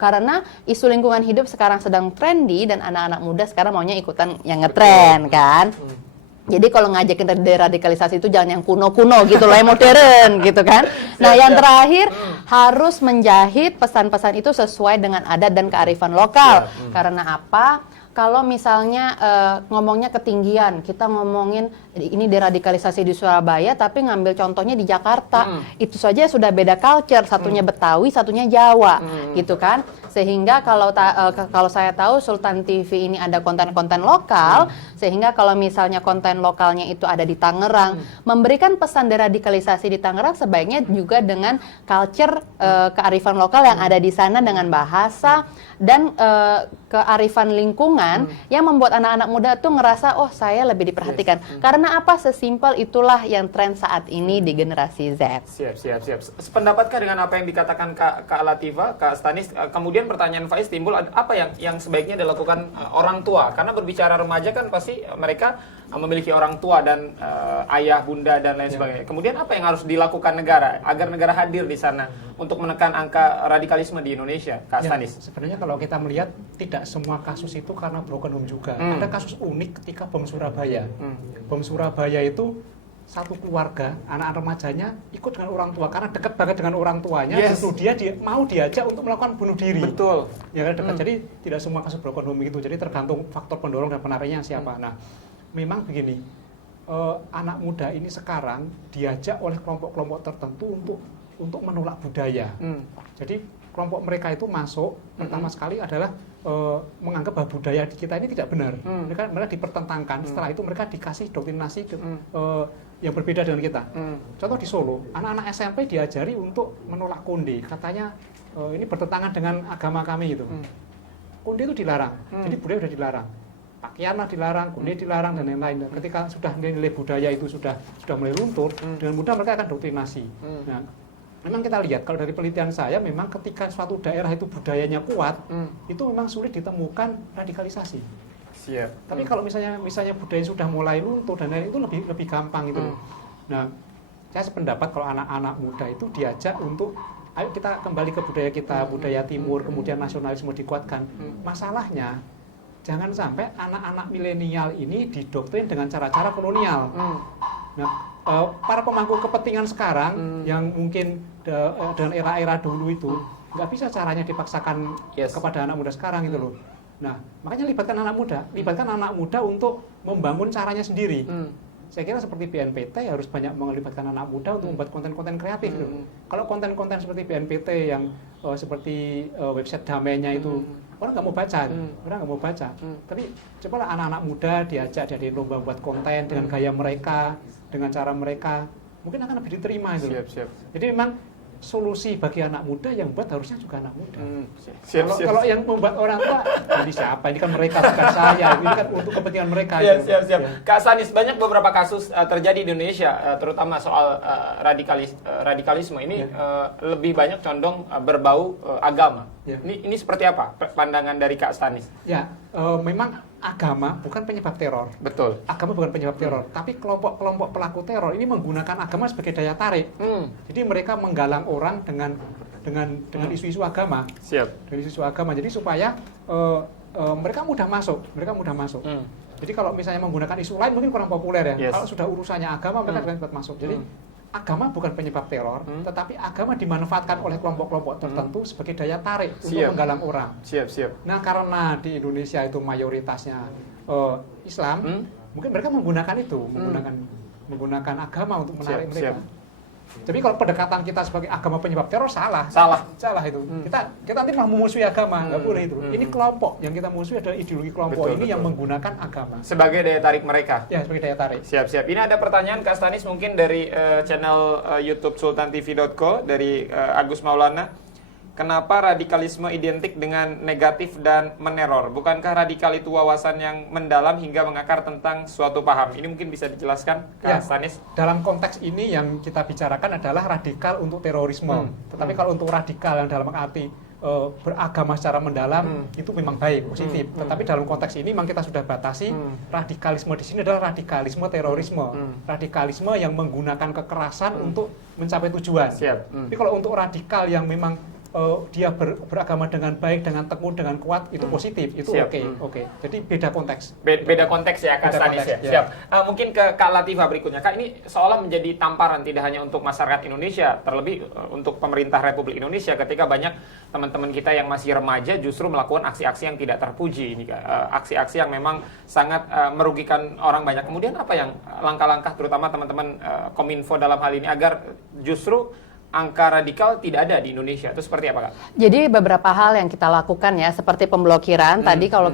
Karena isu lingkungan hidup sekarang sedang trendy dan anak-anak muda sekarang maunya ikutan yang ngetren kan. Jadi kalau ngajakin deradikalisasi itu jangan yang kuno-kuno gitu loh, yang modern gitu kan. Nah, yang terakhir harus menjahit pesan-pesan itu sesuai dengan adat dan kearifan lokal. Karena apa? Kalau misalnya ngomongnya ketinggian, kita ngomongin ini deradikalisasi di Surabaya, tapi ngambil contohnya di Jakarta, itu saja sudah beda culture, satunya Betawi, satunya Jawa, gitu kan. Sehingga kalau saya tahu Sultan TV ini ada konten-konten lokal, sehingga kalau misalnya konten lokalnya itu ada di Tangerang, memberikan pesan deradikalisasi di Tangerang sebaiknya juga dengan culture kearifan lokal yang ada di sana, dengan bahasa dan kearifan lingkungan yang membuat anak-anak muda tuh ngerasa, oh saya lebih diperhatikan. Karena apa? Sesimpel itulah yang tren saat ini di generasi Z. Siap. Sependapatkah dengan apa yang dikatakan Kak Latifah, Kak Stanis? Kemudian pertanyaan Faiz timbul, apa yang sebaiknya dilakukan orang tua? Karena berbicara remaja kan pasti mereka memiliki orang tua dan ayah, bunda dan lain sebagainya. Kemudian apa yang harus dilakukan negara agar negara hadir di sana untuk menekan angka radikalisme di Indonesia, Kak Stanis? Sebenarnya kalau kita melihat tidak semua kasus itu karena broken home juga. Ada kasus unik ketika bom Surabaya. Bom Surabaya itu satu keluarga, anak-anak remajanya ikut dengan orang tua karena dekat banget dengan orang tuanya, justru dia mau diajak untuk melakukan bunuh diri. Betul. Ya kan dekat. Jadi tidak semua kasus broken home itu. Jadi tergantung faktor pendorong dan penariknya siapa. Nah, memang begini, anak muda ini sekarang diajak oleh kelompok-kelompok tertentu untuk menolak budaya. Jadi kelompok mereka itu masuk, pertama sekali adalah menganggap bahwa budaya kita ini tidak benar. Mereka dipertentangkan, setelah itu mereka dikasih doktrinasi yang berbeda dengan kita. Contoh di Solo, anak-anak SMP diajari untuk menolak konde, katanya ini bertentangan dengan agama kami gitu. Konde itu dilarang, jadi budaya sudah dilarang. Pakaianlah dilarang, konde dilarang dan lain-lain. Dan ketika sudah nilai budaya itu sudah mulai luntur, dengan mudah mereka akan doktrinasi. Nah, memang kita lihat kalau dari penelitian saya, memang ketika suatu daerah itu budayanya kuat, itu memang sulit ditemukan radikalisasi. Siap. Tapi kalau misalnya budaya sudah mulai luntur dan lain, itu lebih gampang gitu. Nah, saya sependapat kalau anak-anak muda itu diajak untuk ayo kita kembali ke budaya kita, budaya timur, kemudian nasionalisme dikuatkan. Masalahnya jangan sampai anak-anak milenial ini didoktrin dengan cara-cara kolonial. Nah, para pemangku kepentingan sekarang yang mungkin dengan era-era dulu itu nggak bisa caranya dipaksakan kepada anak muda sekarang gitu loh. Nah, makanya libatkan anak muda untuk membangun caranya sendiri. Saya kira seperti BNPT harus banyak melibatkan anak muda untuk membuat konten-konten kreatif gitu. Kalau konten-konten seperti BNPT yang seperti website damainya itu orang nggak mau baca, tapi cobalah anak-anak muda diajak dari lomba buat konten dengan gaya mereka, dengan cara mereka, mungkin akan lebih diterima itu. Siap. Jadi memang solusi bagi anak muda yang buat harusnya juga anak muda. Siap. Kalau yang membuat orang tua, ini siapa? Ini kan mereka, bukan saya. Ini kan untuk kepentingan mereka. Siap. Ya. Kak Stanis, banyak beberapa kasus terjadi di Indonesia, terutama soal radikalisme ini lebih banyak condong berbau agama. Ya. Ini seperti apa pandangan dari Kak Stanis? Ya, memang agama bukan penyebab teror. Betul. Agama bukan penyebab teror, tapi kelompok-kelompok pelaku teror ini menggunakan agama sebagai daya tarik. Jadi mereka menggalang orang dengan isu-isu agama. Siap. Dari isu agama. Jadi supaya mereka mudah masuk. Jadi kalau misalnya menggunakan isu lain mungkin kurang populer ya. Yes. Kalau sudah urusannya agama mereka akan cepat masuk. Jadi agama bukan penyebab teror, tetapi agama dimanfaatkan oleh kelompok-kelompok tertentu sebagai daya tarik untuk menggalang orang. Siap. Nah, karena di Indonesia itu mayoritasnya Islam, mungkin mereka menggunakan itu, menggunakan agama untuk menarik mereka. Tapi kalau pendekatan kita sebagai agama penyebab teror salah itu. Kita nanti malah memusuhi agama, nggak boleh itu. Ini kelompok yang kita musuhi adalah ideologi kelompok ini yang menggunakan agama Sebagai daya tarik mereka. ya, sebagai daya tarik. Siap. Ini ada pertanyaan Kak Stanis mungkin dari channel YouTube sultantv.co dari Agus Maulana. Kenapa radikalisme identik dengan negatif dan meneror? Bukankah radikal itu wawasan yang mendalam hingga mengakar tentang suatu paham? Ini mungkin bisa dijelaskan, Kak Stanis? Dalam konteks ini yang kita bicarakan adalah radikal untuk terorisme. Tetapi kalau untuk radikal yang dalam arti beragama secara mendalam itu memang baik, positif. Tetapi dalam konteks ini memang kita sudah batasi radikalisme di sini adalah radikalisme terorisme. Radikalisme yang menggunakan kekerasan untuk mencapai tujuan. Tapi kalau untuk radikal yang memang dia beragama dengan baik, dengan tekun, dengan kuat, itu positif, itu oke. Jadi beda konteks. Beda konteks ya, Kak Stanis ya. Siap. Mungkin ke Kak Latifah berikutnya. Kak, ini seolah menjadi tamparan tidak hanya untuk masyarakat Indonesia, terlebih untuk pemerintah Republik Indonesia ketika banyak teman-teman kita yang masih remaja justru melakukan aksi-aksi yang tidak terpuji ini, Kak. Aksi-aksi yang memang sangat merugikan orang banyak. Kemudian apa yang langkah-langkah terutama teman-teman Kominfo dalam hal ini agar justru angka radikal tidak ada di Indonesia, itu seperti apa, Kak? Jadi beberapa hal yang kita lakukan ya, seperti pemblokiran. Tadi kalau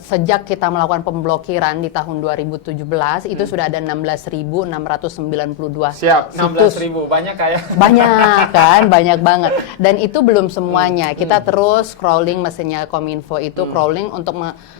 sejak kita melakukan pemblokiran di tahun 2017, itu sudah ada 16.692 Siap, situs. 16.000, banyak kayak. Banyak kan, banyak banget. Dan itu belum semuanya. Kita terus crawling mesinnya Kominfo itu, crawling untuk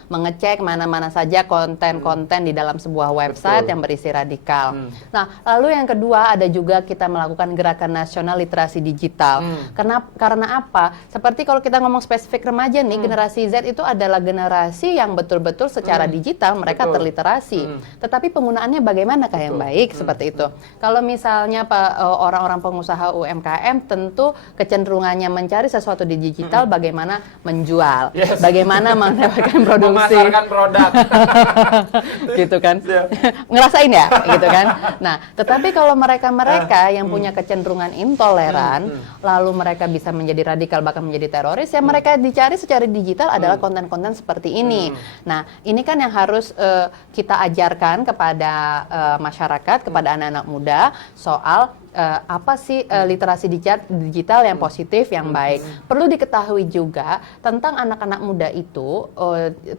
mengecek mana-mana saja konten-konten di dalam sebuah website yang berisi radikal. Nah, lalu yang kedua ada juga kita melakukan gerakan nasional literasi digital. Karena apa? Seperti kalau kita ngomong spesifik remaja nih, generasi Z itu adalah generasi yang betul-betul secara digital mereka terliterasi. Tetapi penggunaannya bagaimanakah yang baik seperti itu? Kalau misalnya orang-orang pengusaha UMKM tentu kecenderungannya mencari sesuatu di digital, bagaimana menjual, bagaimana mendapatkan produksi, memasarkan produk, gitu kan? Ngerasain ya, gitu kan? Nah, tetapi kalau mereka yang punya kecenderungan intoleran, lalu mereka bisa menjadi radikal bahkan menjadi teroris, yang mereka dicari secara digital adalah konten-konten seperti ini. Nah, ini kan yang harus kita ajarkan kepada masyarakat, kepada anak-anak muda soal apa sih literasi digital yang positif, yang baik. Perlu diketahui juga tentang anak-anak muda itu,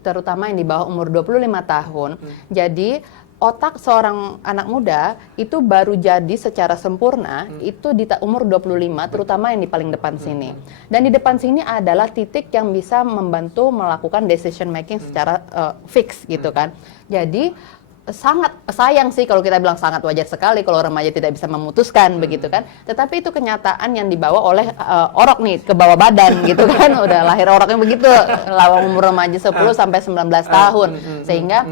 terutama yang di bawah umur 25 tahun. Jadi otak seorang anak muda itu baru jadi secara sempurna itu di umur 25, terutama yang di paling depan sini. Dan di depan sini adalah titik yang bisa membantu melakukan decision making secara fix gitu kan. Jadi sangat sayang sih kalau kita bilang, sangat wajar sekali kalau remaja tidak bisa memutuskan begitu kan. Tetapi itu kenyataan yang dibawa oleh orok nih ke bawah badan gitu kan. Udah lahir oroknya begitu, lawang umur remaja 10 sampai 19 tahun. Sehingga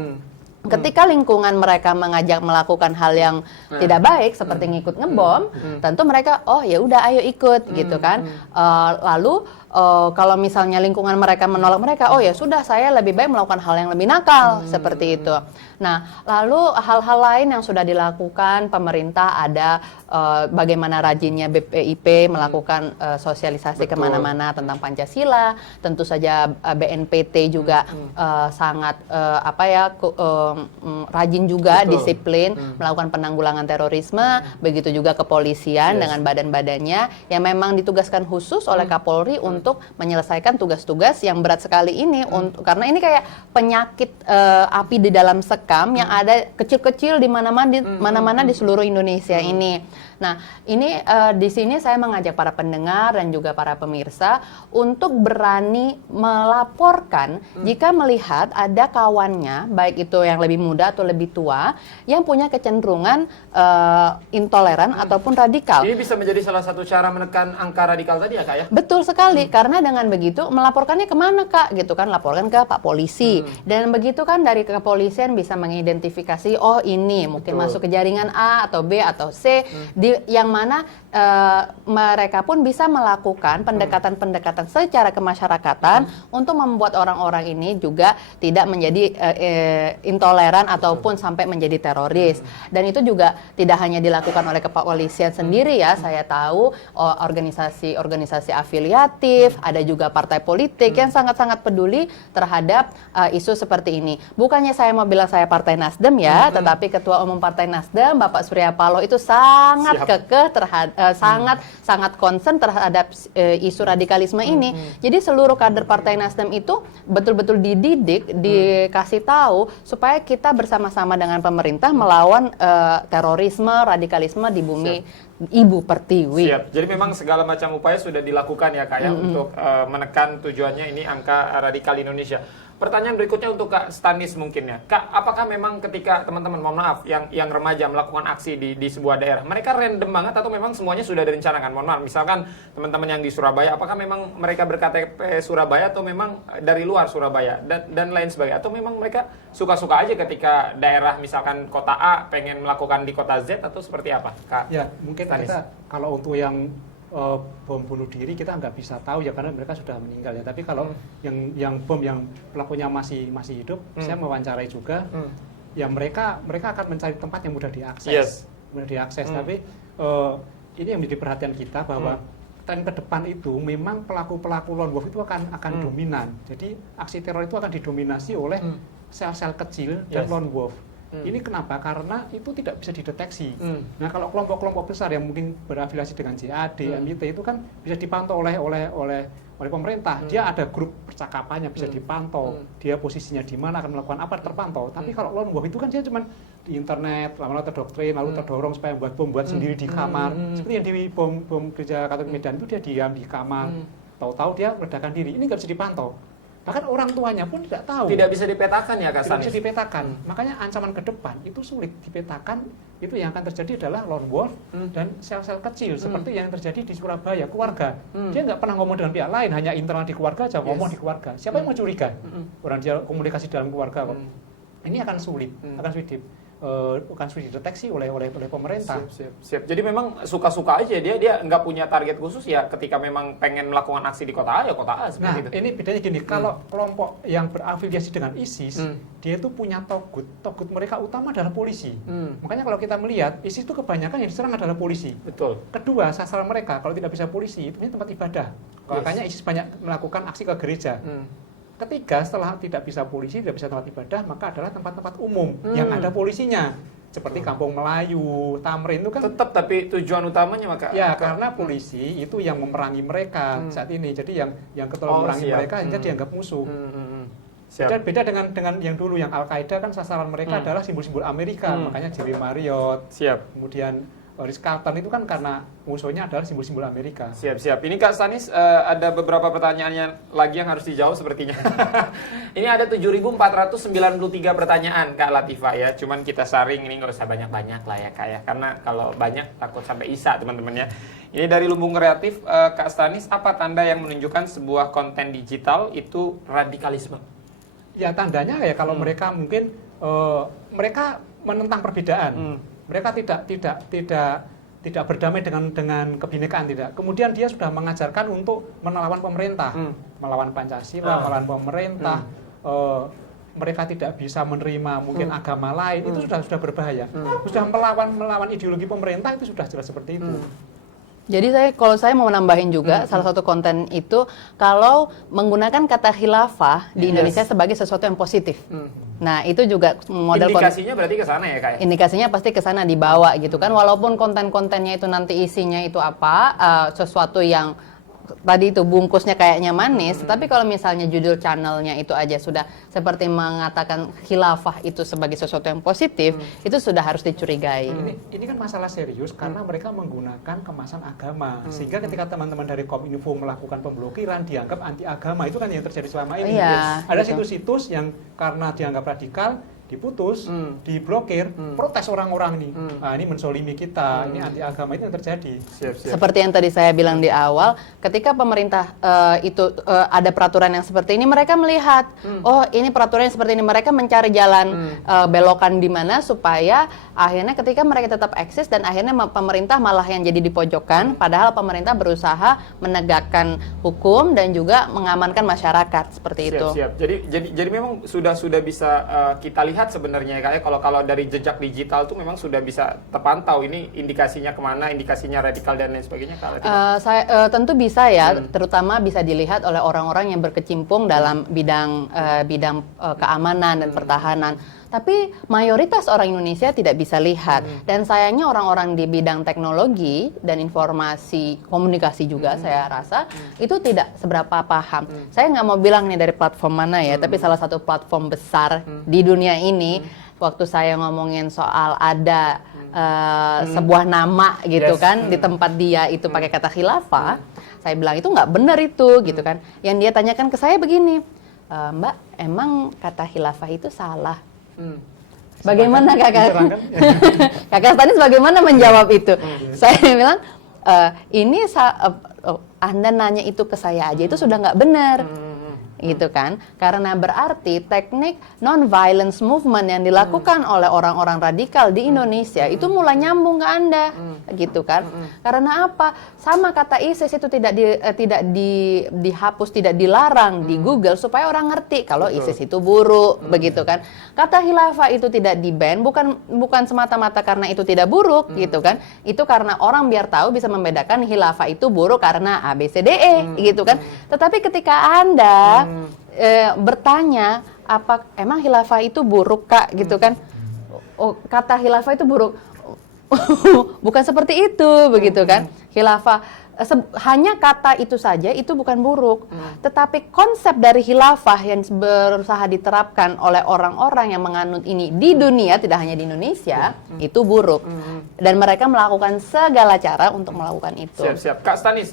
ketika lingkungan mereka mengajak melakukan hal yang tidak baik seperti ngikut ngebom, tentu mereka ya udah ayo ikut gitu kan. Lalu kalau misalnya lingkungan mereka menolak mereka, oh ya sudah, saya lebih baik melakukan hal yang lebih nakal seperti itu. Nah, lalu hal-hal lain yang sudah dilakukan pemerintah ada bagaimana rajinnya BPIP melakukan sosialisasi kemana-mana tentang Pancasila. Tentu saja BNPT juga sangat rajin juga, disiplin melakukan penanggulangan terorisme. Begitu juga kepolisian dengan badan-badannya yang memang ditugaskan khusus oleh Kapolri untuk menyelesaikan tugas-tugas yang berat sekali ini. Karena ini kayak penyakit api di dalam sekam yang ada kecil-kecil di mana-mana di seluruh Indonesia ini. Nah, ini di sini saya mengajak para pendengar dan juga para pemirsa untuk berani melaporkan jika melihat ada kawannya, baik itu yang lebih muda atau lebih tua, yang punya kecenderungan intoleran ataupun radikal. Ini bisa menjadi salah satu cara menekan angka radikal tadi ya Kak ya? Betul sekali, karena dengan begitu melaporkannya kemana Kak? Gitu kan, laporkan ke Pak Polisi. Dan begitu kan dari kepolisian bisa mengidentifikasi, oh ini mungkin masuk ke jaringan A atau B atau C, yang mana mereka pun bisa melakukan pendekatan-pendekatan secara kemasyarakatan untuk membuat orang-orang ini juga tidak menjadi intoleran ataupun sampai menjadi teroris. Dan itu juga tidak hanya dilakukan oleh kepolisian sendiri ya, saya tahu organisasi-organisasi afiliatif, ada juga partai politik yang sangat-sangat peduli terhadap isu seperti ini. Bukannya saya mau bilang saya Partai Nasdem ya, tetapi Ketua Umum Partai Nasdem Bapak Surya Paloh itu sangat kekeh sangat concern terhadap isu radikalisme ini. Jadi seluruh kader Partai Nasdem itu betul-betul dididik, dikasih tahu supaya kita bersama-sama dengan pemerintah melawan terorisme, radikalisme di bumi Ibu Pertiwi. Siap. Jadi memang segala macam upaya sudah dilakukan ya Kak ya untuk menekan tujuannya ini angka radikal Indonesia. Pertanyaan berikutnya untuk Kak Stanis mungkin ya. Kak, apakah memang ketika teman-teman, mohon maaf, yang remaja melakukan aksi di sebuah daerah, mereka random banget atau memang semuanya sudah direncanakan? Mohon maaf, misalkan teman-teman yang di Surabaya, apakah memang mereka berKTP Surabaya atau memang dari luar Surabaya dan lain sebagainya? Atau memang mereka suka-suka aja ketika daerah misalkan kota A pengen melakukan di kota Z atau seperti apa, Kak? Ya, mungkin Stanis. kita kalau untuk yang bom bunuh diri kita nggak bisa tahu ya karena mereka sudah meninggal ya. Tapi kalau yang bom yang pelakunya masih hidup, saya mewawancarai juga. Ya mereka akan mencari tempat yang mudah diakses, Tapi ini yang menjadi perhatian kita bahwa tren ke depan itu memang pelaku-pelaku lone wolf itu akan dominan. Jadi aksi teror itu akan didominasi oleh sel-sel kecil dan lone wolf. Ini kenapa? Karena itu tidak bisa dideteksi. Nah, kalau kelompok-kelompok besar yang mungkin berafiliasi dengan JAD, MIT itu kan bisa dipantau oleh pemerintah. Dia ada grup percakapannya bisa dipantau. Dia posisinya di mana akan melakukan apa terpantau. Tapi kalau lone wolf itu kan dia cuma di internet, lama-lama terdoktrin, lalu terdorong supaya buat bom sendiri di kamar. Seperti yang di bom gereja Katolik Medan itu dia diam di kamar. Tahu-tahu dia meledakan diri. Ini nggak bisa dipantau. Bahkan orang tuanya pun tidak tahu. Tidak bisa dipetakan ya Kak Tidak Stanis? bisa dipetakan. Makanya ancaman ke depan itu sulit dipetakan. Itu yang akan terjadi adalah lone wolf dan sel-sel kecil seperti yang terjadi di Surabaya, keluarga. Dia nggak pernah ngomong dengan pihak lain, hanya internal di keluarga aja, ngomong di keluarga. Siapa yang mau curiga? Orang dia komunikasi dalam keluarga kok. Ini akan sulit dideteksi oleh pemerintah. Siap. Jadi memang suka-suka aja dia nggak punya target khusus ya ketika memang pengen melakukan aksi di kota A ya kota A seperti itu. Ini bedanya gini, kalau kelompok yang berafiliasi dengan ISIS, dia itu punya togut mereka utama adalah polisi. Makanya kalau kita melihat ISIS itu kebanyakan yang diserang adalah polisi. Betul. Kedua, sasaran mereka kalau tidak bisa polisi itu tempat ibadah. Makanya ISIS banyak melakukan aksi ke gereja. Ketiga, setelah tidak bisa polisi, tidak bisa tempat ibadah, maka adalah tempat-tempat umum yang ada polisinya. Seperti Kampung Melayu, Tamrin itu kan Tetap tapi tujuan utamanya maka ya karena polisi itu yang memerangi mereka saat ini. Jadi yang ketolong memerangi mereka hingga dianggap musuh. Dan beda dengan yang dulu yang Al-Qaeda kan sasaran mereka adalah simbol-simbol Amerika, makanya Jerry Marriott. Kemudian Ritz Carlton itu kan karena musuhnya adalah simbol-simbol Amerika. Siap. Ini Kak Stanis ada beberapa pertanyaannya lagi yang harus dijawab sepertinya. Ini ada 7.493 pertanyaan Kak Latifah ya. Cuman kita saring ini nggak usah banyak-banyak lah ya Kak ya. Karena kalau banyak takut sampai isa teman-teman ya. Ini dari Lumbung Kreatif Kak Stanis, apa tanda yang menunjukkan sebuah konten digital itu radikalisme? Ya tandanya ya kalau mereka mungkin mereka menentang perbedaan. Mereka tidak berdamai dengan kebinekaan tidak. Kemudian dia sudah mengajarkan untuk melawan pemerintah, melawan Pancasila, melawan pemerintah. Mereka tidak bisa menerima mungkin agama lain, itu sudah berbahaya. Sudah melawan ideologi pemerintah itu sudah jelas seperti itu. Jadi kalau saya mau nambahin juga salah satu konten itu kalau menggunakan kata khilafah di Indonesia sebagai sesuatu yang positif. Nah, itu juga model indikasinya berarti ke sana ya Kak ya? Indikasinya pasti ke sana dibawa gitu kan. Walaupun konten-kontennya itu nanti isinya itu apa sesuatu yang tadi itu bungkusnya kayaknya manis, tapi kalau misalnya judul channelnya itu aja sudah seperti mengatakan khilafah itu sebagai sesuatu yang positif, itu sudah harus dicurigai. Ini kan masalah serius karena mereka menggunakan kemasan agama, sehingga ketika teman-teman dari Kominfo melakukan pemblokiran dianggap anti agama. Itu kan yang terjadi selama ini. Iya, Ada gitu. situs-situs yang karena dianggap radikal diputus, diblokir, protes orang-orang nih. Nah, ini mensolimi kita, ini anti agama, itu yang terjadi. Siap. Seperti yang tadi saya bilang di awal, ketika pemerintah ada peraturan yang seperti ini, mereka melihat, oh ini peraturan yang seperti ini, mereka mencari jalan belokan di mana supaya akhirnya ketika mereka tetap eksis dan akhirnya pemerintah malah yang jadi dipojokkan, padahal pemerintah berusaha menegakkan hukum dan juga mengamankan masyarakat seperti itu. Siap. Jadi memang sudah bisa kita lihat sebenarnya kayak kalau dari jejak digital tuh memang sudah bisa terpantau ini indikasinya kemana, indikasinya radikal dan lain sebagainya. Saya tentu bisa ya, terutama bisa dilihat oleh orang-orang yang berkecimpung dalam bidang keamanan dan pertahanan. Tapi mayoritas orang Indonesia tidak bisa lihat. Dan sayangnya orang-orang di bidang teknologi dan informasi komunikasi juga saya rasa itu tidak seberapa paham. Saya nggak mau bilang nih dari platform mana ya, tapi salah satu platform besar di dunia ini, waktu saya ngomongin soal ada sebuah nama gitu kan di tempat dia itu pakai kata khilafah, saya bilang itu nggak benar itu gitu kan. Yang dia tanyakan ke saya begini, Mbak, emang kata khilafah itu salah? Bagaimana kakak? Kakak Stanis bagaimana menjawab itu? Saya bilang, Anda nanya itu ke saya aja itu sudah nggak benar. Gitu kan, karena berarti teknik non-violence movement yang dilakukan oleh orang-orang radikal di Indonesia itu mulai nyambung ke Anda, gitu kan? Karena apa? Sama kata ISIS itu tidak dihapus, tidak dilarang di Google supaya orang ngerti kalau ISIS itu buruk, begitu kan? Kata khilafah itu tidak di-ban bukan semata-mata karena itu tidak buruk, gitu kan? Itu karena orang biar tahu bisa membedakan khilafah itu buruk karena A B C D E, gitu kan? Tetapi ketika Anda bertanya, apa emang khilafah itu buruk Kak, gitu kan? Oh, kata khilafah itu buruk. Bukan seperti itu, begitu kan? Khilafah hanya kata itu saja itu bukan buruk. Tetapi konsep dari khilafah yang berusaha diterapkan oleh orang-orang yang menganut ini di dunia, tidak hanya di Indonesia, itu buruk. Dan mereka melakukan segala cara untuk melakukan itu. Siap. Kak Stanis,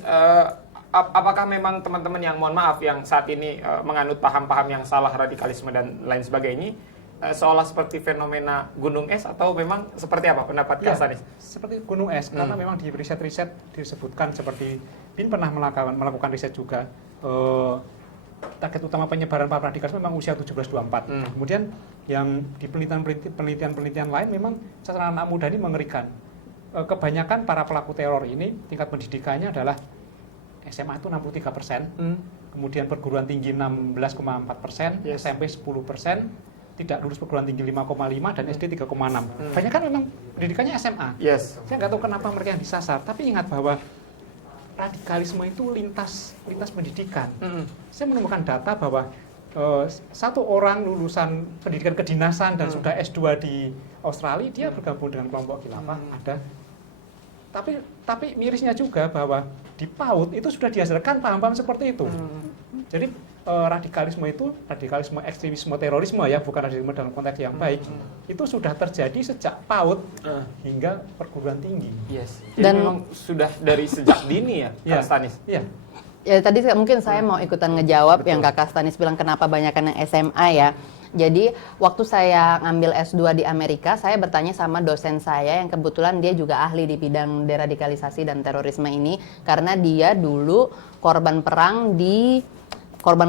apakah memang teman-teman yang mohon maaf yang saat ini menganut paham-paham yang salah, radikalisme dan lain sebagainya, seolah seperti fenomena gunung es atau memang seperti apa pendapat Kak Stanis? Seperti gunung es, karena memang di riset-riset disebutkan seperti BIN pernah melakukan riset juga, target utama penyebaran paham radikalisme memang usia 17-24. Kemudian yang di penelitian lain memang sasaran anak muda ini mengerikan. Kebanyakan para pelaku teror ini tingkat pendidikannya adalah SMA itu 63%, kemudian perguruan tinggi 16,4%, SMP 10%, tidak lulus perguruan tinggi 5,5 dan SD 3,6. Banyak kan memang pendidikannya SMA. Saya nggak tahu kenapa mereka yang disasar, tapi ingat bahwa radikalisme itu lintas pendidikan. Saya menemukan data bahwa satu orang lulusan pendidikan kedinasan dan sudah S2 di Australia, dia bergabung dengan kelompok khilafah, ada. Tapi mirisnya juga bahwa di PAUD itu sudah diajarkan paham-paham seperti itu. Jadi radikalisme ekstremisme terorisme ya, bukan radikalisme dalam konteks yang baik, itu sudah terjadi sejak PAUD hingga perguruan tinggi. Dan memang sudah dari sejak dini ya, Kak Stanis? Iya. Ya tadi mungkin saya mau ikutan ngejawab yang Kakak Stanis bilang kenapa banyakan yang SMA ya. Jadi waktu saya ngambil S2 di Amerika, saya bertanya sama dosen saya yang kebetulan dia juga ahli di bidang deradikalisasi dan terorisme ini, karena dia dulu korban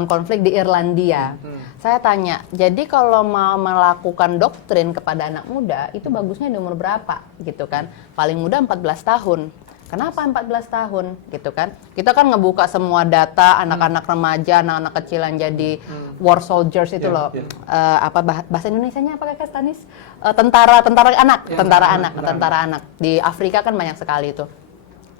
konflik di Irlandia. Saya tanya, jadi kalau mau melakukan doktrin kepada anak muda, itu bagusnya di umur berapa gitu kan? Paling muda 14 tahun. Kenapa 14 tahun gitu kan? Kita kan ngebuka semua data anak-anak remaja, anak-anak kecil yang jadi war soldiers itu loh. Apa bahasa Indonesianya apa Kak Stanis? Tentara anak. Di Afrika kan banyak sekali itu.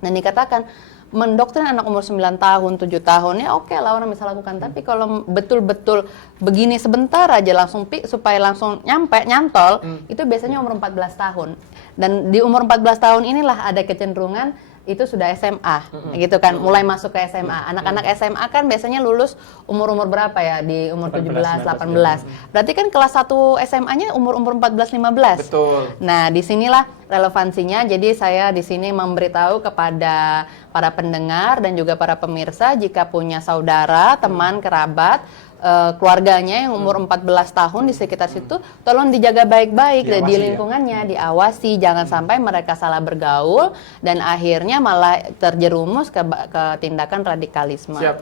Dan dikatakan mendoktrin anak umur 9 tahun, 7 tahun ya oke lah orang bisa lakukan. Tapi kalau betul-betul begini sebentar aja supaya langsung nyantol, itu biasanya umur 14 tahun. Dan di umur 14 tahun inilah ada kecenderungan itu sudah SMA, gitu kan, mulai masuk ke SMA. Anak-anak SMA kan biasanya lulus umur-umur berapa ya? Di umur 17, 18. Berarti kan kelas 1 SMA-nya umur-umur 14, 15. Betul. Nah, disinilah relevansinya. Jadi saya di sini memberitahu kepada para pendengar dan juga para pemirsa jika punya saudara, teman, kerabat, keluarganya yang umur 14 tahun di sekitar situ, tolong dijaga baik-baik di lingkungannya, diawasi, jangan sampai mereka salah bergaul dan akhirnya malah terjerumus ke tindakan radikalisme. Siap.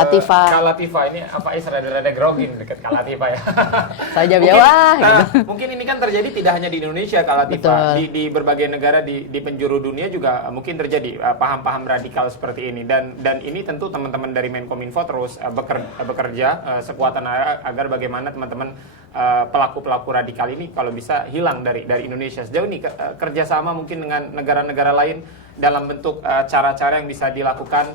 Latifah. Kak Latifah ini apa rada grogi dekat Kak Latifah ya. Saya jawab ya wah. Gitu. Mungkin ini kan terjadi tidak hanya di Indonesia Kak Latifah, di berbagai negara di penjuru dunia juga mungkin terjadi paham-paham radikal seperti ini dan ini tentu teman-teman dari Menkominfo terus bekerja sekuat tenaga agar bagaimana teman-teman pelaku-pelaku radikal ini kalau bisa hilang dari Indonesia. Sejauh ini kerjasama mungkin dengan negara-negara lain dalam bentuk cara-cara yang bisa dilakukan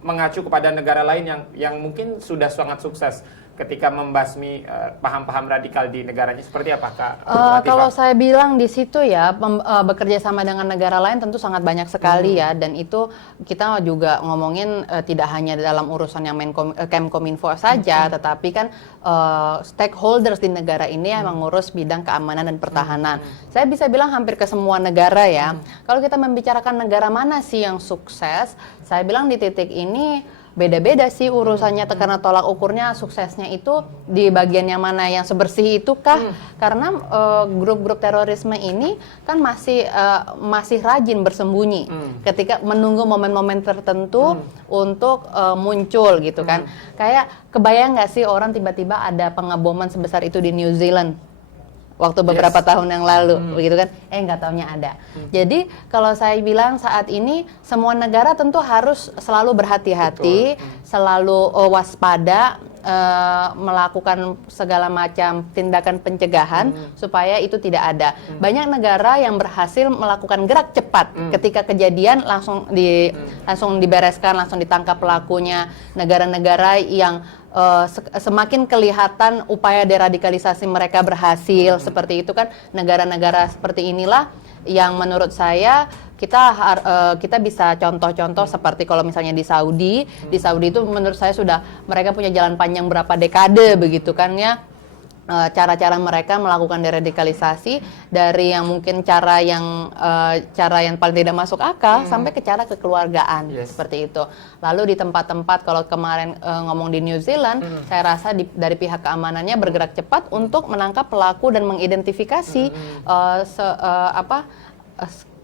mengacu kepada negara lain yang mungkin sudah sangat sukses ketika membasmi paham-paham radikal di negaranya, seperti apa Kak? Kalau saya bilang di situ ya bekerja sama dengan negara lain tentu sangat banyak sekali ya, dan itu kita juga ngomongin tidak hanya dalam urusan yang Kemkominfo saja, tetapi kan stakeholders di negara ini yang mengurus bidang keamanan dan pertahanan. Saya bisa bilang hampir ke semua negara ya. Kalau kita membicarakan negara mana sih yang sukses, saya bilang di titik ini beda-beda sih urusannya, karena tolak ukurnya suksesnya itu di bagian yang mana, yang sebersih itu kah? Karena grup-grup terorisme ini kan masih rajin bersembunyi ketika menunggu momen-momen tertentu untuk muncul gitu kan. Kayak kebayang nggak sih orang tiba-tiba ada pengeboman sebesar itu di New Zealand waktu beberapa tahun yang lalu, begitu kan? Nggak taunya ada. Jadi kalau saya bilang saat ini semua negara tentu harus selalu berhati-hati, selalu waspada, melakukan segala macam tindakan pencegahan supaya itu tidak ada. Banyak negara yang berhasil melakukan gerak cepat ketika kejadian langsung dibereskan, langsung ditangkap pelakunya. Negara-negara yang semakin kelihatan upaya deradikalisasi mereka berhasil, seperti itu kan, negara-negara seperti inilah yang menurut saya kita bisa contoh-contoh seperti kalau misalnya di Saudi itu menurut saya sudah mereka punya jalan panjang berapa dekade begitu kan ya. Cara-cara mereka melakukan deradikalisasi dari yang mungkin cara yang paling tidak masuk akal sampai ke cara kekeluargaan, seperti itu. Lalu di tempat-tempat kalau kemarin ngomong di New Zealand, saya rasa dari pihak keamanannya bergerak cepat untuk menangkap pelaku dan mengidentifikasi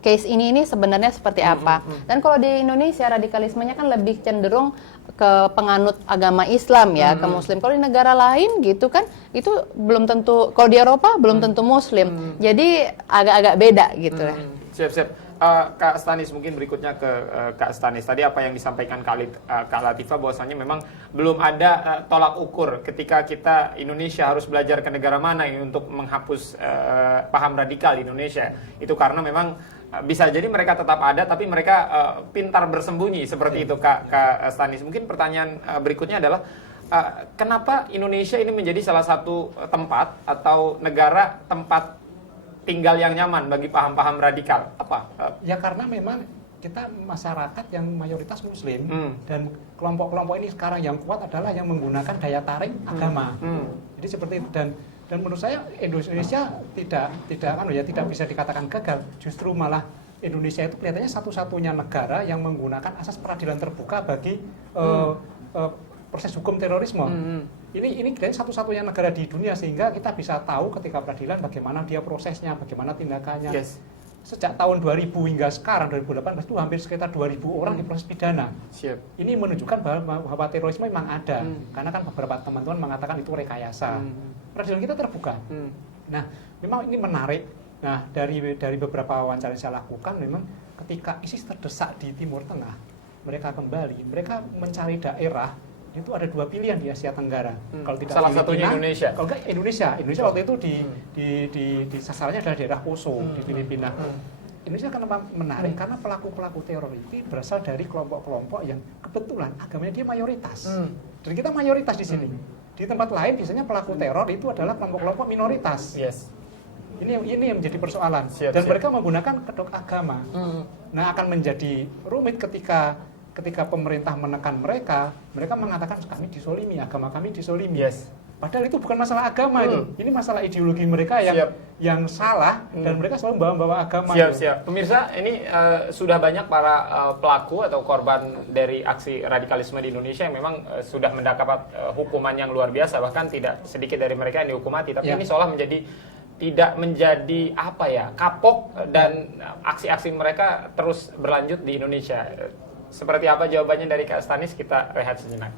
case ini sebenarnya seperti apa. Dan kalau di Indonesia radikalismenya kan lebih cenderung ke penganut agama Islam ya, ke Muslim. Kalau di negara lain gitu kan, itu belum tentu. Kalau di Eropa belum tentu Muslim. Jadi agak-agak beda gitu. Siap. Kak Stanis, mungkin berikutnya ke Kak Stanis. Tadi apa yang disampaikan Kak Latifah bahwasanya memang belum ada tolak ukur ketika kita Indonesia harus belajar ke negara mana ini untuk menghapus paham radikal di Indonesia. Itu karena memang bisa jadi mereka tetap ada, tapi mereka pintar bersembunyi seperti itu Kak Stanis. Mungkin pertanyaan berikutnya adalah kenapa Indonesia ini menjadi salah satu tempat atau negara tempat tinggal yang nyaman bagi paham-paham radikal? Apa? Ya karena memang kita masyarakat yang mayoritas Muslim dan kelompok-kelompok ini sekarang yang kuat adalah yang menggunakan daya tarik agama. Jadi seperti itu, dan menurut saya Indonesia tidak bisa dikatakan gagal. Justru malah Indonesia itu kelihatannya satu-satunya negara yang menggunakan asas peradilan terbuka bagi proses hukum terorisme. Ini satu-satunya negara di dunia, sehingga kita bisa tahu ketika peradilan bagaimana dia prosesnya, bagaimana tindakannya. Sejak tahun 2000 hingga sekarang 2018 itu hampir sekitar 2000 orang diproses pidana. Ini menunjukkan bahwa terorisme memang ada, karena kan beberapa teman-teman mengatakan itu rekayasa. Peradilan kita terbuka. Nah, memang ini menarik. Nah, dari beberapa wawancara yang saya lakukan, memang ketika ISIS terdesak di Timur Tengah, mereka mencari daerah. Itu ada dua pilihan di Asia Tenggara. Kalau tidak salah satunya Indonesia. Kalau enggak Indonesia waktu itu di sasarannya adalah daerah Poso di Filipina. Indonesia kenapa menarik? Karena pelaku-pelaku teror itu berasal dari kelompok-kelompok yang kebetulan agamanya dia mayoritas. Dan kita mayoritas di sini. Di tempat lain biasanya pelaku teror itu adalah kelompok-kelompok minoritas. Ini yang menjadi persoalan. Siap, Dan siap. mereka menggunakan kedok agama. Nah, akan menjadi rumit ketika pemerintah menekan mereka mengatakan kami disolimi, agama kami disolimi. Yes. Padahal itu bukan masalah agama itu. Ini masalah ideologi mereka yang salah dan mereka selalu bawa agama. Siap. Pemirsa, ini sudah banyak para pelaku atau korban dari aksi radikalisme di Indonesia yang memang sudah mendapat hukuman yang luar biasa, bahkan tidak sedikit dari mereka yang dihukum mati. Tapi ini seolah tidak menjadi kapok dan aksi-aksi mereka terus berlanjut di Indonesia. Seperti apa jawabannya dari Kak Stanis? Kita rehat sejenak.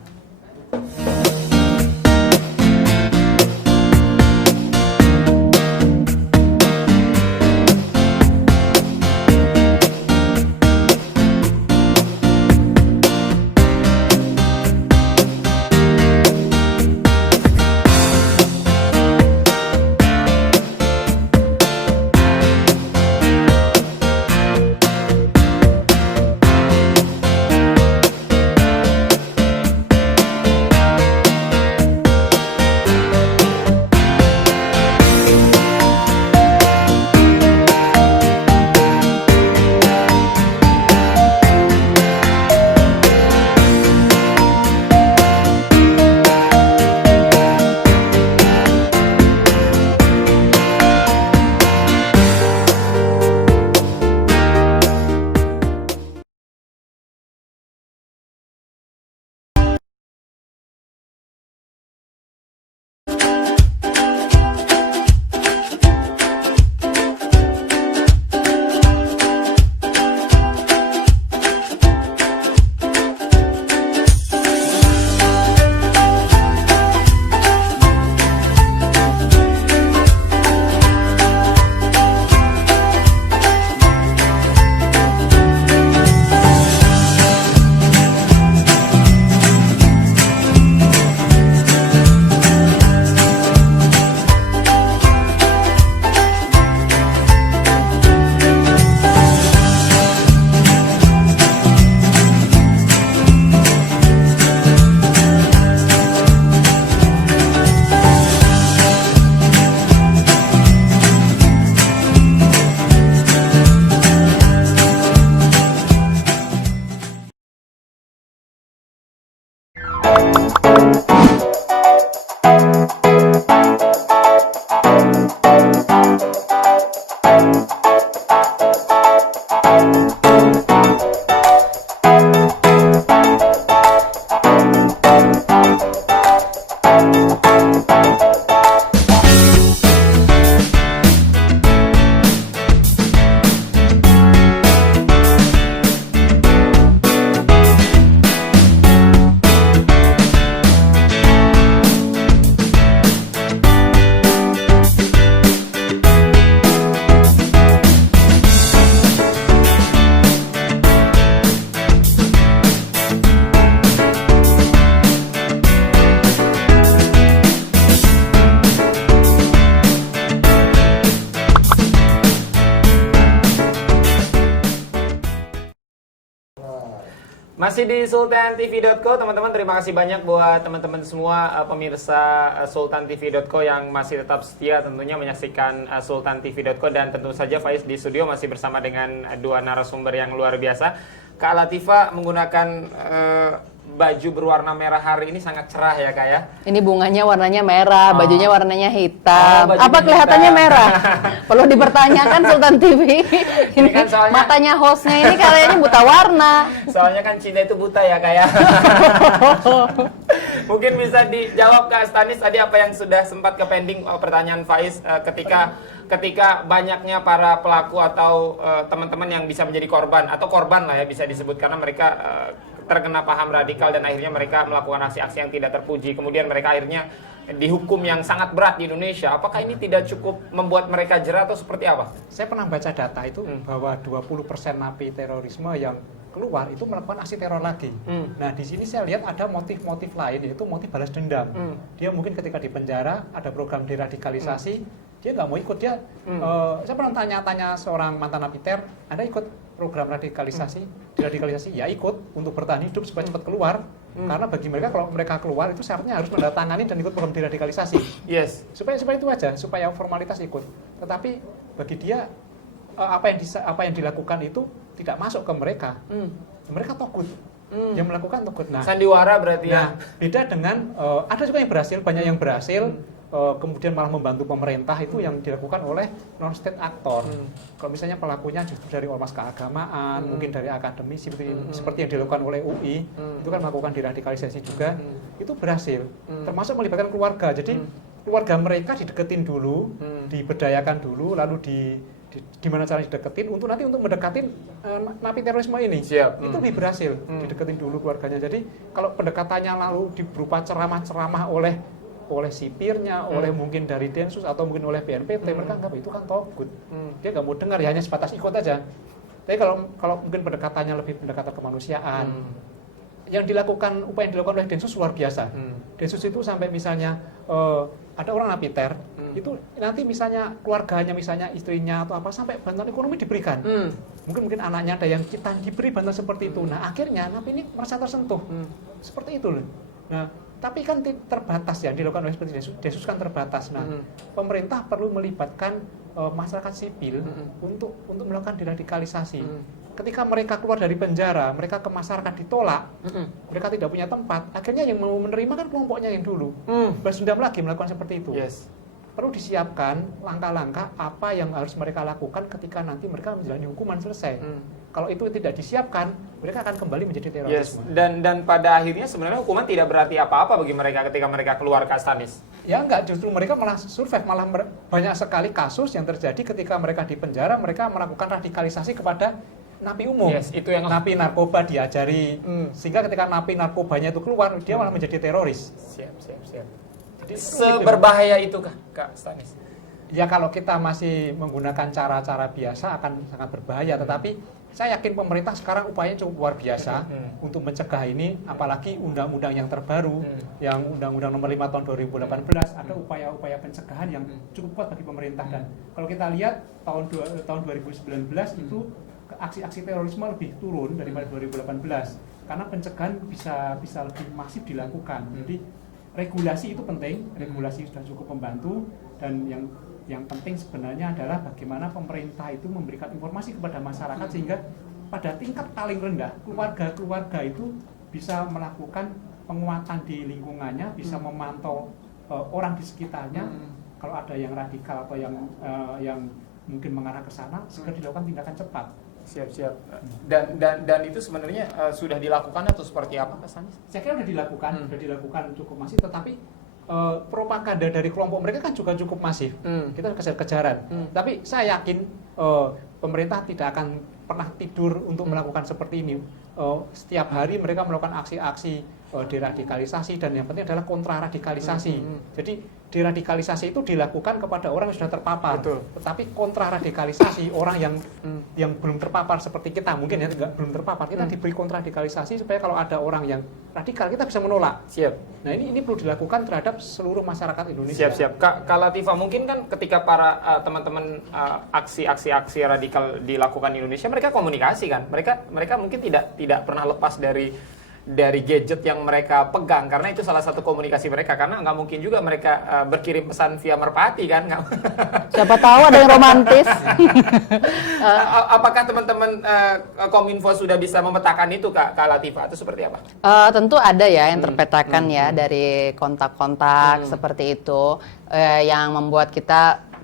Masih di sultantv.co, teman-teman. Terima kasih banyak buat teman-teman semua pemirsa sultantv.co yang masih tetap setia tentunya menyaksikan sultantv.co, dan tentu saja Faiz di studio masih bersama dengan dua narasumber yang luar biasa. Kak Latifah menggunakan baju berwarna merah hari ini sangat cerah ya Kak ya. Ini bunganya warnanya merah, bajunya warnanya hitam. Bajunya Apa kelihatannya hitam. merah? Perlu dipertanyakan Sultan TV. Ini kan soalnya- matanya hostnya ini kayaknya buta warna. Soalnya kan Cinta itu buta ya Kak ya. Mungkin bisa dijawab Kak Stanis tadi apa yang sudah sempat ke pending pertanyaan Faiz ketika banyaknya para pelaku atau teman-teman yang bisa menjadi korban atau korban lah ya bisa disebut, karena mereka terkena paham radikal dan akhirnya mereka melakukan aksi-aksi yang tidak terpuji, kemudian mereka akhirnya dihukum yang sangat berat di Indonesia. Apakah ini tidak cukup membuat mereka jera atau seperti apa? Saya pernah baca data itu bahwa 20% napi terorisme yang keluar itu melakukan aksi teror lagi. Nah, di sini saya lihat ada motif-motif lain, yaitu motif balas dendam. Dia mungkin ketika di penjara ada program deradikalisasi, dia nggak mau ikut. Saya pernah tanya-tanya seorang mantan napiter, Anda ikut program radikalisasi? diradikalisasi, ya ikut untuk bertahan hidup supaya cepat keluar. Karena bagi mereka kalau mereka keluar itu syaratnya harus mendatangani dan ikut program diradikalisasi. Yes. Supaya itu aja, supaya formalitas ikut. Tetapi bagi dia apa yang dilakukan itu tidak masuk ke mereka. Mereka takut. Yang melakukan takut. Nah, Sandiwara berarti ya. nah, beda dengan ada juga yang berhasil, banyak yang berhasil. Kemudian malah membantu pemerintah itu yang dilakukan oleh non-state actor. Kalau misalnya pelakunya justru dari ormas keagamaan, mungkin dari akademisi seperti yang dilakukan oleh UI, itu kan melakukan diradikalisasi juga, itu berhasil. Termasuk melibatkan keluarga. Jadi keluarga mereka dideketin dulu, diberdayakan dulu, lalu di mana cara dideketin untuk nanti untuk mendekatin napi terorisme ini. Siap. Itu lebih berhasil, dideketin dulu keluarganya. Jadi kalau pendekatannya lalu berupa ceramah-ceramah oleh sipirnya, oleh mungkin dari Densus atau mungkin oleh BNPT, mereka anggap itu kan togut. Dia nggak mau dengar, ya hanya sebatas ikut aja. Tapi kalau mungkin pendekatannya lebih pendekatan kemanusiaan, yang dilakukan upaya yang dilakukan oleh Densus luar biasa. Densus itu sampai misalnya ada orang napiter, itu nanti misalnya keluarganya, misalnya istrinya atau apa, sampai bantuan ekonomi diberikan. Mungkin anaknya ada yang kita diberi bantuan seperti itu. Nah akhirnya napi ini merasa tersentuh. Seperti itu loh. Nah tapi kan terbatas ya, dilakukan oleh seperti Densus kan terbatas. Nah, pemerintah perlu melibatkan masyarakat sipil untuk melakukan deradikalisasi. Ketika mereka keluar dari penjara, mereka ke masyarakat ditolak, mereka tidak punya tempat, akhirnya yang mau menerima kan kelompoknya yang dulu. Balas dendam lagi melakukan seperti itu. Yes. Perlu disiapkan langkah-langkah apa yang harus mereka lakukan ketika nanti mereka menjalani hukuman selesai. Kalau itu tidak disiapkan, mereka akan kembali menjadi terorisme. Yes. Dan pada akhirnya sebenarnya hukuman tidak berarti apa-apa bagi mereka ketika mereka keluar ke Astanis. Ya enggak, justru mereka malah survive, malah banyak sekali kasus yang terjadi ketika mereka di penjara, mereka melakukan radikalisasi kepada napi umum. Yes, itu yang napi narkoba diajari, sehingga ketika napi narkobanya itu keluar, dia malah menjadi teroris. Siap. Jadi Seberbahaya itukah Kak Stanis? Ya kalau kita masih menggunakan cara-cara biasa akan sangat berbahaya, tetapi saya yakin pemerintah sekarang upayanya cukup luar biasa untuk mencegah ini, apalagi undang-undang yang terbaru, yang Undang-Undang Nomor 5 Tahun 2018, ada upaya-upaya pencegahan yang cukup kuat bagi pemerintah. Dan kalau kita lihat tahun 2019 itu aksi-aksi terorisme lebih turun daripada 2018 karena pencegahan bisa lebih masif dilakukan. Jadi regulasi itu penting, regulasi sudah cukup membantu, dan yang penting sebenarnya adalah bagaimana pemerintah itu memberikan informasi kepada masyarakat sehingga pada tingkat paling rendah keluarga itu bisa melakukan penguatan di lingkungannya, bisa memantau orang di sekitarnya. Kalau ada yang radikal atau yang mungkin mengarah ke sana, segera dilakukan tindakan cepat. Siap. Dan itu sebenarnya sudah dilakukan atau seperti apa, Pak Stanis? Saya kira sudah dilakukan cukup masif, tetapi propaganda dari kelompok mereka kan juga cukup masif. Kita kejar-kejaran. Tapi saya yakin pemerintah tidak akan pernah tidur untuk melakukan seperti ini. Setiap hari mereka melakukan aksi-aksi deradikalisasi, dan yang penting adalah kontraradikalisasi. Jadi deradikalisasi itu dilakukan kepada orang yang sudah terpapar. Betul. Tetapi kontraradikalisasi orang yang belum terpapar seperti kita, mungkin ya belum terpapar, kita diberi kontraradikalisasi supaya kalau ada orang yang radikal kita bisa menolak. Siap. Nah ini perlu dilakukan terhadap seluruh masyarakat Indonesia. Siap. Kak Latifah, mungkin kan ketika para teman-teman aksi-aksi radikal dilakukan di Indonesia, mereka komunikasi kan. Mereka mungkin tidak pernah lepas dari gadget yang mereka pegang, karena itu salah satu komunikasi mereka, karena nggak mungkin juga mereka berkirim pesan via merpati kan. Siapa tahu ada yang romantis. Apakah teman-teman Kominfo sudah bisa memetakan itu, Kak Latifah, atau seperti apa? Tentu ada ya yang terpetakan ya dari kontak-kontak seperti itu, yang membuat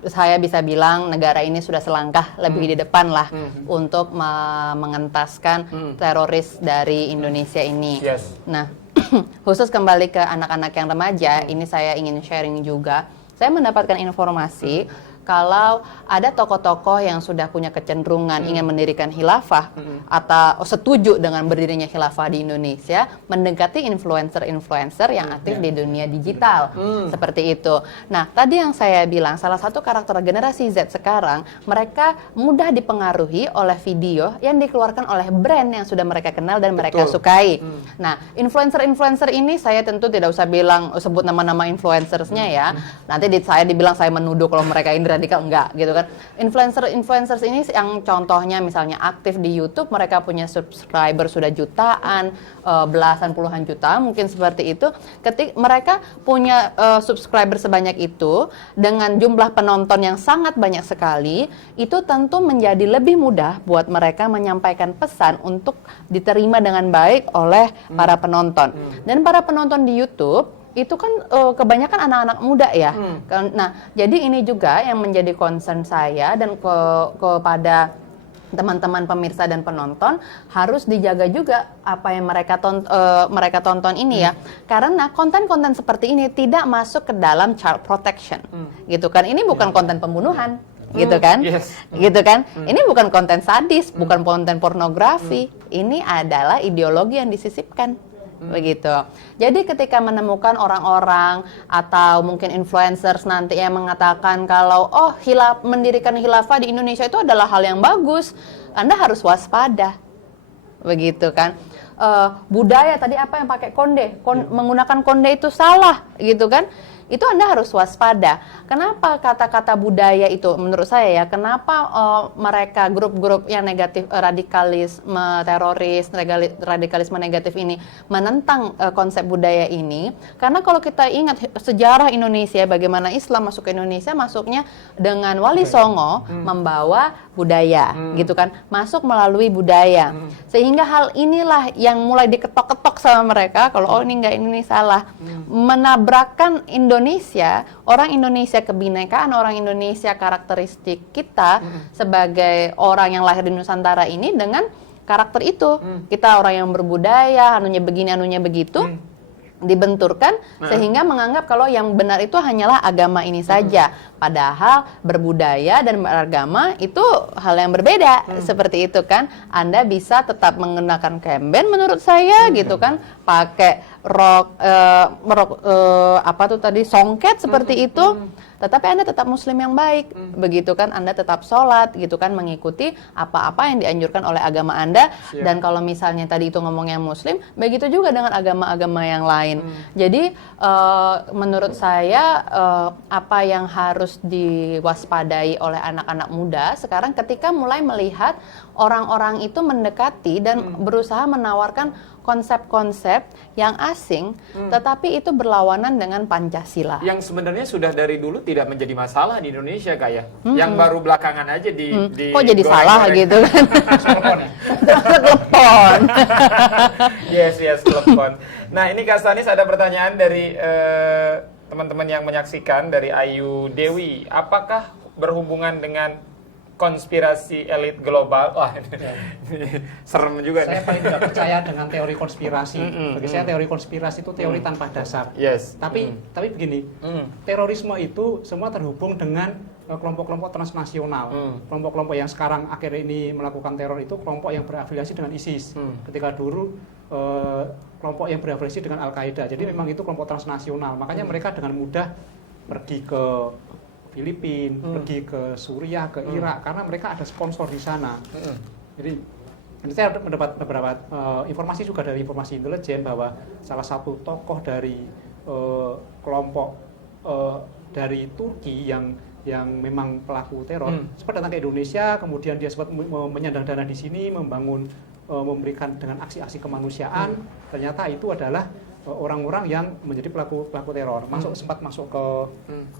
saya bisa bilang negara ini sudah selangkah lebih di depan lah untuk mengentaskan teroris dari Indonesia ini. Yes. Nah, khusus kembali ke anak-anak yang remaja, ini saya ingin sharing juga. Saya mendapatkan informasi kalau ada tokoh-tokoh yang sudah punya kecenderungan ingin mendirikan khilafah atau setuju dengan berdirinya khilafah di Indonesia, mendekati influencer-influencer yang aktif di dunia digital, seperti itu. Nah, tadi yang saya bilang, salah satu karakter generasi Z sekarang, mereka mudah dipengaruhi oleh video yang dikeluarkan oleh brand yang sudah mereka kenal dan mereka sukai. Nah, influencer-influencer ini saya tentu tidak usah sebut nama-nama influencersnya ya. Nanti saya dibilang saya menuduh kalau mereka ini radikal enggak gitu kan. Influencers ini yang contohnya misalnya aktif di YouTube, mereka punya subscriber sudah jutaan, belasan puluhan juta mungkin seperti itu. Ketika mereka punya subscriber sebanyak itu dengan jumlah penonton yang sangat banyak sekali, itu tentu menjadi lebih mudah buat mereka menyampaikan pesan untuk diterima dengan baik oleh para penonton. Dan para penonton di YouTube itu kan kebanyakan anak-anak muda ya. Nah, jadi ini juga yang menjadi concern saya dan kepada teman-teman pemirsa dan penonton, harus dijaga juga apa yang mereka tonton ini ya. Karena konten-konten seperti ini tidak masuk ke dalam child protection. Gitu kan. Ini bukan konten pembunuhan. Gitu kan? Gitu kan? Ini bukan konten sadis, bukan konten pornografi. Ini adalah ideologi yang disisipkan. Begitu. Jadi ketika menemukan orang-orang atau mungkin influencers nanti yang mengatakan kalau mendirikan khilafah di Indonesia itu adalah hal yang bagus, Anda harus waspada. Begitu kan? Budaya tadi apa yang pakai konde, menggunakan konde itu salah, gitu kan? Itu Anda harus waspada. Kenapa kata-kata budaya itu menurut saya ya, kenapa mereka grup-grup yang negatif, radikalisme, teroris, radikalisme negatif ini menentang konsep budaya ini? Karena kalau kita ingat sejarah Indonesia, bagaimana Islam masuk ke Indonesia, masuknya dengan Wali Songo membawa budaya, gitu kan, masuk melalui budaya. Sehingga hal inilah yang mulai diketok-ketok sama mereka, kalau ini enggak, ini salah. Menabrakkan Indonesia, orang Indonesia, kebinekaan orang Indonesia, karakteristik kita sebagai orang yang lahir di Nusantara ini dengan karakter itu. Kita orang yang berbudaya, anunya begini, anunya begitu. Dibenturkan sehingga menganggap kalau yang benar itu hanyalah agama ini saja, padahal berbudaya dan beragama itu hal yang berbeda. Seperti itu kan, Anda bisa tetap menggunakan kemben menurut saya, gitu kan, pakai rok songket seperti itu, tetapi Anda tetap muslim yang baik, begitu kan, Anda tetap sholat, gitu kan, mengikuti apa-apa yang dianjurkan oleh agama Anda. Dan kalau misalnya tadi itu ngomongnya muslim, begitu juga dengan agama-agama yang lain. Jadi menurut saya apa yang harus diwaspadai oleh anak-anak muda sekarang ketika mulai melihat orang-orang itu mendekati dan berusaha menawarkan konsep-konsep yang asing, tetapi itu berlawanan dengan Pancasila. Yang sebenarnya sudah dari dulu tidak menjadi masalah di Indonesia, kayak yang baru belakangan aja di kok jadi salah gitu kan? Telepon. Yes, telepon. Nah, ini Kak Stanis ada pertanyaan dari teman-teman yang menyaksikan dari Ayu Dewi. Apakah berhubungan dengan konspirasi elit global? Wah, serem juga. Saya paling tidak percaya dengan teori konspirasi. Bagi saya teori konspirasi itu teori tanpa dasar. Tapi begini, terorisme itu semua terhubung dengan kelompok-kelompok transnasional. Kelompok-kelompok yang sekarang akhir ini melakukan teror itu kelompok yang berafiliasi dengan ISIS. Ketika dulu kelompok yang berafiliasi dengan Al-Qaeda. Jadi memang itu kelompok transnasional. Makanya mereka dengan mudah pergi ke Filipina, pergi ke Suriah, ke Irak, karena mereka ada sponsor di sana. Jadi saya mendapat beberapa informasi juga dari informasi intelijen bahwa salah satu tokoh dari kelompok dari Turki yang memang pelaku teror sempat datang ke Indonesia, kemudian dia sempat menyandang dana di sini, memberikan dengan aksi-aksi kemanusiaan. Ternyata itu adalah orang-orang yang menjadi pelaku teror, sempat masuk ke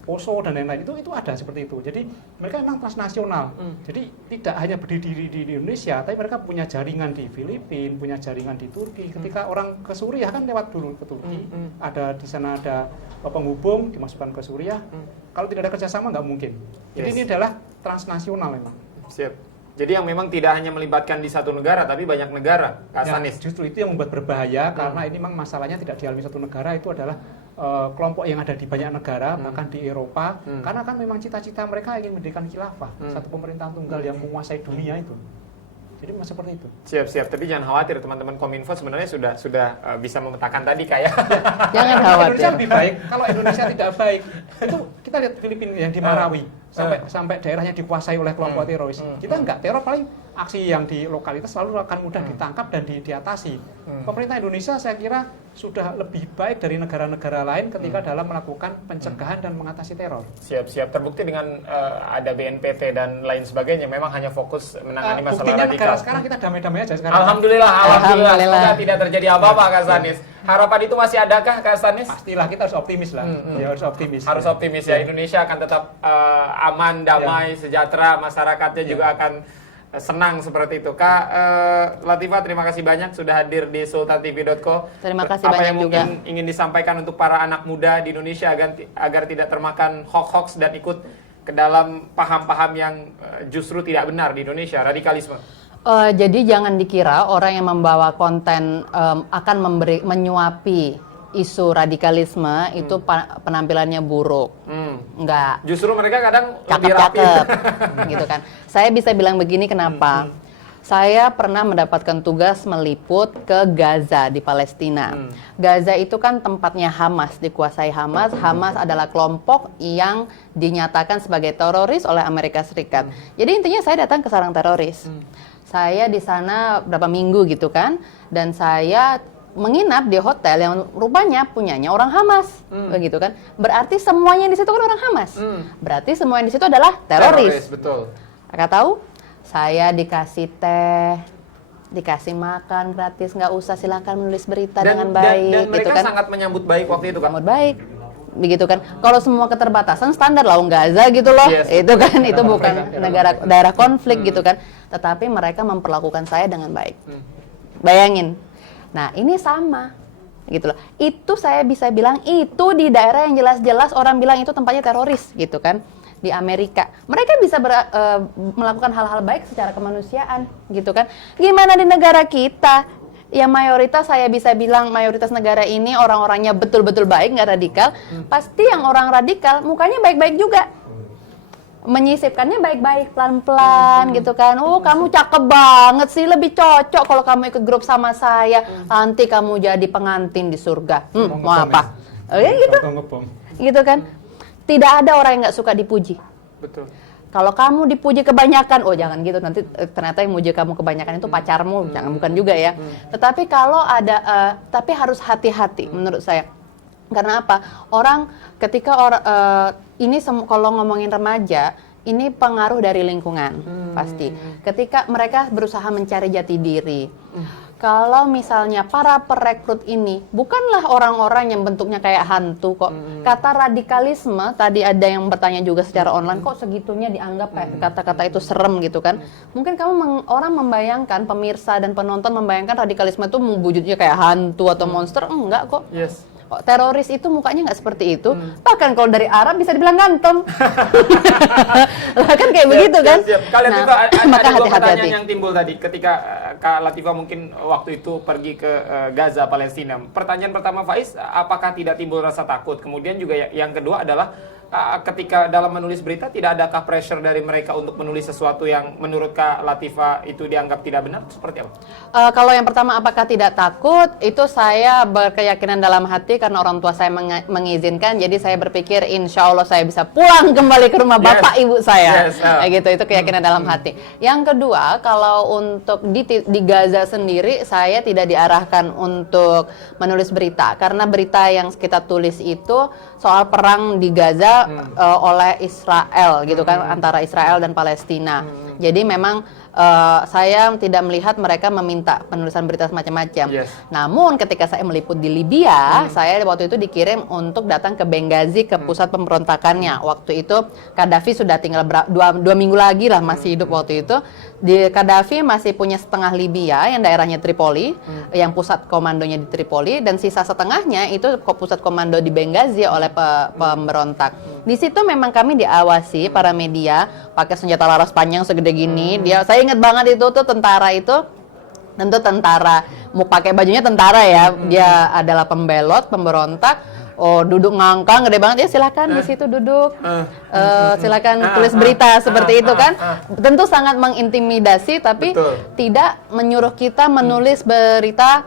Poso dan lain-lain, itu ada seperti itu. Jadi mereka memang transnasional. Jadi tidak hanya berdiri di Indonesia, tapi mereka punya jaringan di Filipina, punya jaringan di Turki. Ketika orang ke Suriah kan lewat dulu ke Turki, ada di sana ada penghubung dimasukkan ke Suriah. Kalau tidak ada kerjasama nggak mungkin. Jadi ini adalah transnasional memang. Siap. Jadi yang memang tidak hanya melibatkan di satu negara, tapi banyak negara, Kak Stanis. Justru itu yang membuat berbahaya, karena ini memang masalahnya tidak dialami satu negara, itu adalah kelompok yang ada di banyak negara, bahkan di Eropa, karena kan memang cita-cita mereka ingin mendirikan khilafah, satu pemerintahan tunggal yang menguasai dunia itu. Jadi seperti itu. Siap. Tapi jangan khawatir, teman-teman Kominfo sebenarnya sudah bisa memetakan tadi kayak. Jangan khawatir. Indonesia lebih baik. Kalau Indonesia tidak baik, itu kita lihat Filipina yang di Marawi, sampai daerahnya dikuasai oleh kelompok teroris. Kita enggak, teror paling aksi yang di lokalitas selalu akan mudah ditangkap dan diatasi. Pemerintah Indonesia saya kira sudah lebih baik dari negara-negara lain ketika dalam melakukan pencegahan dan mengatasi teror. Siap-siap, terbukti dengan ada BNPT dan lain sebagainya, memang hanya fokus menangani masalah Buktinya radikal. negara sekarang kita damai-damai aja sekarang. Alhamdulillah. Alhamdulillah. Semoga tidak terjadi apa-apa Kak Stanis. Harapan itu masih adakah Kak Stanis? Pastilah kita harus optimis lah. Ya, harus optimis. Harus optimis ya. Indonesia akan tetap aman, damai, sejahtera, masyarakatnya juga akan senang seperti itu. Kak Latifah, terima kasih banyak sudah hadir di sultantv.co. Terima kasih Apa banyak yang juga. mungkin ingin disampaikan untuk para anak muda di Indonesia agar tidak termakan hoax dan ikut ke dalam paham-paham yang justru tidak benar di Indonesia, radikalisme. Jadi jangan dikira orang yang membawa konten akan menyuapi isu radikalisme itu penampilannya buruk. Enggak. Justru mereka kadang lebih rapi. Cakep-cakep gitu kan. Saya bisa bilang begini kenapa? Saya pernah mendapatkan tugas meliput ke Gaza di Palestina. Gaza itu kan tempatnya Hamas, dikuasai Hamas. Hamas adalah kelompok yang dinyatakan sebagai teroris oleh Amerika Serikat. Jadi intinya saya datang ke sarang teroris. Saya di sana berapa minggu gitu kan, dan saya menginap di hotel yang rupanya punyanya orang Hamas, begitu kan? Berarti semuanya di situ kan orang Hamas. Berarti semua yang di situ adalah teroris. Betul. Kakak tahu? Saya dikasih teh, dikasih makan gratis, nggak usah, silakan menulis berita dengan baik, dan mereka gitu kan? sangat menyambut baik waktu itu kan. Menyambut baik, begitu kan? Kalau semua keterbatasan standar lah, Gaza gitu loh, Yes. itu kan, itu bukan negara daerah konflik gitu kan? Tetapi mereka memperlakukan saya dengan baik. Bayangin. Nah, ini sama, gitu loh. Itu saya bisa bilang itu di daerah yang jelas-jelas orang bilang itu tempatnya teroris, gitu kan? Di Amerika, mereka bisa melakukan hal-hal baik secara kemanusiaan, gitu kan? Gimana di negara kita? Yang mayoritas saya bisa bilang mayoritas negara ini orang-orangnya betul-betul baik, nggak radikal. Pasti yang orang radikal mukanya baik-baik juga. Menyisipkannya baik-baik, pelan-pelan gitu kan. Oh, kamu cakep banget sih, lebih cocok kalau kamu ikut grup sama saya. Nanti kamu jadi pengantin di surga. Mau apa? Oh ya gitu. Gitu kan. Tidak ada orang yang nggak suka dipuji. Betul. Kalau kamu dipuji kebanyakan, oh jangan gitu, nanti ternyata yang muji kamu kebanyakan itu pacarmu, jangan, bukan juga ya. Tetapi kalau ada, tapi harus hati-hati menurut saya. Karena apa? Orang ketika ini kalau ngomongin remaja, ini pengaruh dari lingkungan pasti. Ketika mereka berusaha mencari jati diri. Kalau misalnya para perekrut ini bukanlah orang-orang yang bentuknya kayak hantu kok. Kata radikalisme, tadi ada yang bertanya juga secara online, kok segitunya dianggap kayak kata-kata itu serem gitu kan. Mungkin orang membayangkan, pemirsa dan penonton membayangkan radikalisme itu wujudnya kayak hantu atau monster. Enggak kok. Yes. Teroris itu mukanya nggak seperti itu. Bahkan kalau dari Arab bisa dibilang ganteng. Lah kan kayak begitu kan. Siap. Kalian itu maka ada dua hati-hati. pertanyaan yang timbul tadi ketika Kak Latifah mungkin waktu itu pergi ke Gaza, Palestina. Pertanyaan pertama Faiz, apakah tidak timbul rasa takut? Kemudian juga yang kedua adalah ketika dalam menulis berita tidak adakah pressure dari mereka untuk menulis sesuatu yang menurut Kak Latifah itu dianggap tidak benar? Seperti apa? Kalau yang pertama apakah tidak takut, itu saya berkeyakinan dalam hati karena orang tua saya mengizinkan, jadi saya berpikir insya Allah saya bisa pulang kembali ke rumah bapak ibu saya. Kayak gitu, itu keyakinan dalam hati. Yang kedua, kalau untuk di Gaza sendiri saya tidak diarahkan untuk menulis berita, karena berita yang kita tulis itu soal perang di Gaza oleh Israel gitu kan, antara Israel dan Palestina. Jadi memang saya tidak melihat mereka meminta penulisan berita semacam-macam. Yes. Namun ketika saya meliput di Libya, saya waktu itu dikirim untuk datang ke Benghazi, ke pusat pemberontakannya. Waktu itu Gaddafi sudah tinggal dua minggu lagi lah masih hidup waktu itu. Gaddafi masih punya setengah Libya yang daerahnya Tripoli, yang pusat komandonya di Tripoli, dan sisa setengahnya itu pusat komando di Benghazi oleh pemberontak. Di situ memang kami diawasi para media pakai senjata laras panjang segede gini. Saya ingat banget itu tuh tentara itu, tentu tentara mau pakai bajunya tentara ya. Dia adalah pembelot, pemberontak. Oh, duduk ngangkang gede banget ya, silakan di situ duduk. Silakan tulis berita seperti itu kan. Tentu sangat mengintimidasi, tapi tidak menyuruh kita menulis berita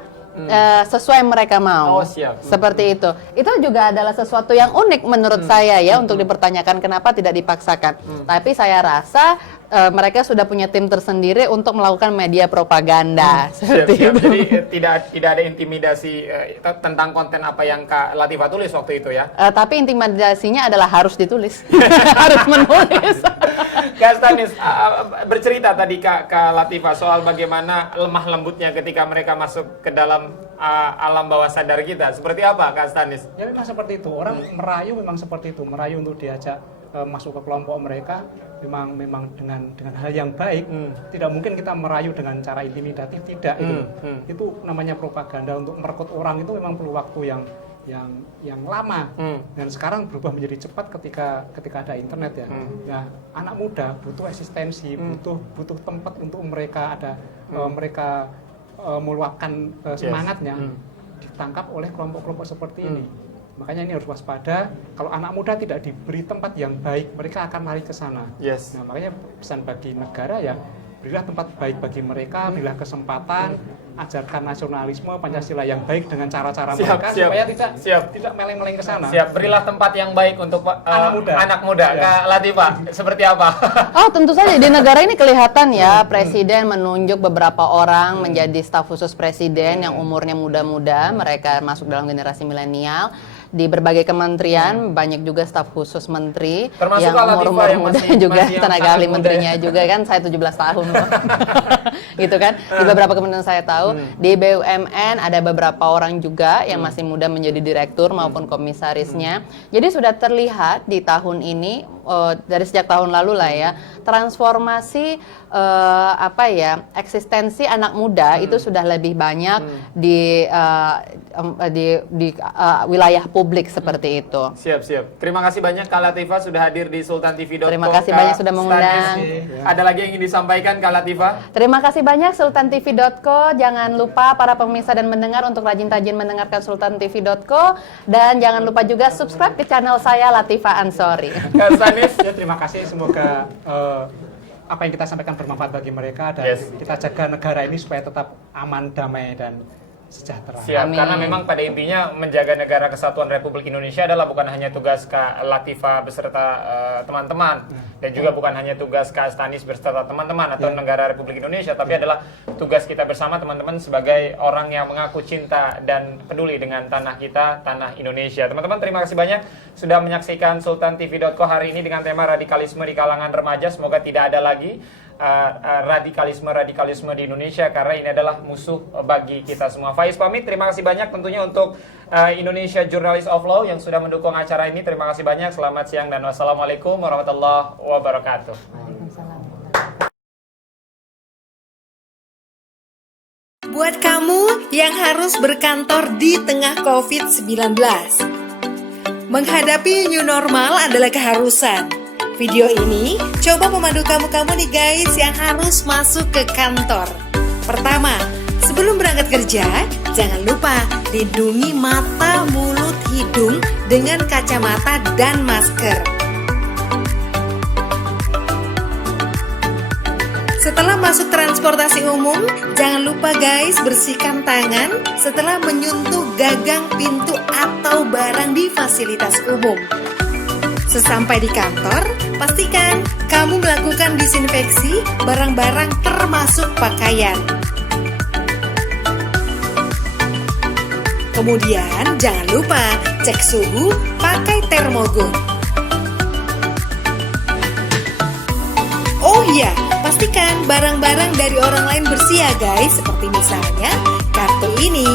sesuai mereka mau. Siap. Seperti itu. Itu juga adalah sesuatu yang unik menurut saya ya, untuk dipertanyakan kenapa tidak dipaksakan. Tapi saya rasa mereka sudah punya tim tersendiri untuk melakukan media propaganda. Siap, Seperti siap. itu. Jadi tidak ada intimidasi tentang konten apa yang Kak Latifah tulis waktu itu ya. Tapi intimidasinya adalah harus ditulis, harus menulis. Kak Stanis, bercerita tadi Kak Latifah soal bagaimana lemah lembutnya ketika mereka masuk ke dalam alam bawah sadar kita. Seperti apa Kak Stanis? Ya memang seperti itu. Orang merayu memang seperti itu, merayu untuk diajak masuk ke kelompok mereka memang dengan hal yang baik. Tidak mungkin kita merayu dengan cara intimidatif, tidak itu. Itu namanya propaganda. Untuk merekrut orang itu memang perlu waktu yang lama. Dan sekarang berubah menjadi cepat ketika ada internet ya. Nah, anak muda butuh eksistensi, butuh tempat untuk mereka ada mereka meluapkan semangatnya. Ditangkap oleh kelompok-kelompok seperti ini. Makanya ini harus waspada. Kalau anak muda tidak diberi tempat yang baik, mereka akan lari ke sana. Yes. Nah, makanya pesan bagi negara ya, berilah tempat baik bagi mereka, berilah kesempatan, ajarkan nasionalisme, Pancasila yang baik dengan cara-cara mereka supaya tidak meleng-meleng ke sana. Siap, berilah tempat yang baik untuk anak muda. Ya. Kak Latifah, seperti apa? Oh, tentu saja di negara ini kelihatan ya, presiden menunjuk beberapa orang menjadi staf khusus presiden yang umurnya muda-muda, mereka masuk dalam generasi milenial. Di berbagai kementerian banyak juga staf khusus menteri. Termasuk yang umur yang muda masih juga, yang tenaga ahli menterinya juga kan, saya 17 tahun loh. Gitu kan, di beberapa kementerian saya tahu. Di BUMN ada beberapa orang juga yang masih muda menjadi direktur maupun komisarisnya. Jadi sudah terlihat di tahun ini, dari sejak tahun lalu lah ya, transformasi eksistensi anak muda itu sudah lebih banyak di wilayah publik seperti itu. Siap. Terima kasih banyak Kak Latifah sudah hadir di sultantv.co. Terima kasih banyak sudah mengundang. Ada lagi yang ingin disampaikan Kak Latifah? Terima kasih banyak sultantv.co. Jangan lupa para pemirsa dan mendengar untuk rajin-rajin mendengarkan sultantv.co, dan jangan lupa juga subscribe ke channel saya Latifah Ansori. Kak Stanis? Ya, terima kasih, semoga apa yang kita sampaikan bermanfaat bagi mereka dan kita jaga negara ini supaya tetap aman, damai dan sejahtera. Siap, Amin. karena memang pada intinya menjaga negara kesatuan Republik Indonesia adalah bukan hanya tugas Kak Latifah beserta teman-teman, dan juga bukan hanya tugas Kak Stanis beserta teman-teman atau negara Republik Indonesia, tapi adalah tugas kita bersama teman-teman sebagai orang yang mengaku cinta dan peduli dengan tanah kita, tanah Indonesia. Teman-teman, terima kasih banyak sudah menyaksikan sultantv.co hari ini dengan tema radikalisme di kalangan remaja. Semoga tidak ada lagi radikalisme di Indonesia, karena ini adalah musuh bagi kita semua. Faiz pamit, terima kasih banyak tentunya untuk Indonesia Journalist of Law yang sudah mendukung acara ini. Terima kasih banyak, selamat siang dan wassalamualaikum warahmatullahi wabarakatuh. Buat kamu yang harus berkantor di tengah COVID-19, menghadapi new normal adalah keharusan. Video ini coba memandu kamu nih guys yang harus masuk ke kantor. Pertama, sebelum berangkat kerja, jangan lupa lindungi mata, mulut, hidung dengan kacamata dan masker. Setelah masuk transportasi umum, jangan lupa guys bersihkan tangan setelah menyentuh gagang pintu atau barang di fasilitas umum. Sesampai di kantor, pastikan kamu melakukan disinfeksi barang-barang termasuk pakaian. Kemudian jangan lupa cek suhu pakai termogun. Oh iya, pastikan barang-barang dari orang lain bersih ya guys, seperti misalnya kartu ini.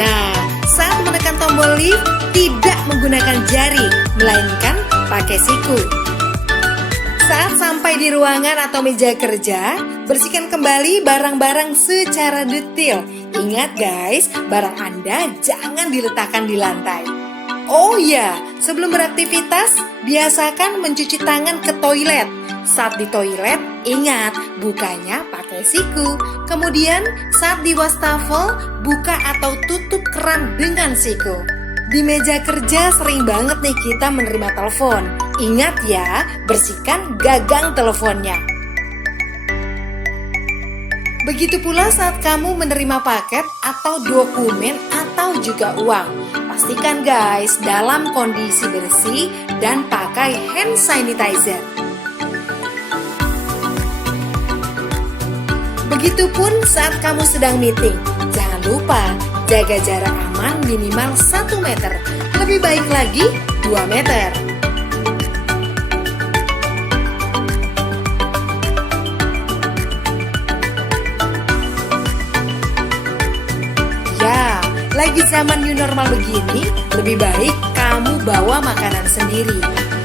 Nah, saat menekan tombol lift, tidak menggunakan jari, melainkan pakai siku. Saat sampai di ruangan atau meja kerja, bersihkan kembali barang-barang secara detail. Ingat guys, barang Anda jangan diletakkan di lantai. Oh iya, sebelum beraktivitas, biasakan mencuci tangan ke toilet. Saat di toilet, ingat bukanya pakai siku. Kemudian saat di wastafel, buka atau tutup keran dengan siku. Di meja kerja sering banget nih kita menerima telepon. Ingat ya, bersihkan gagang teleponnya. Begitu pula saat kamu menerima paket atau dokumen atau juga uang. Pastikan guys dalam kondisi bersih dan pakai hand sanitizer. Begitupun saat kamu sedang meeting. Jangan lupa jaga jarak aman minimal 1 meter. Lebih baik lagi 2 meter. Ya, lagi zaman new normal begini, lebih baik kamu bawa makanan sendiri.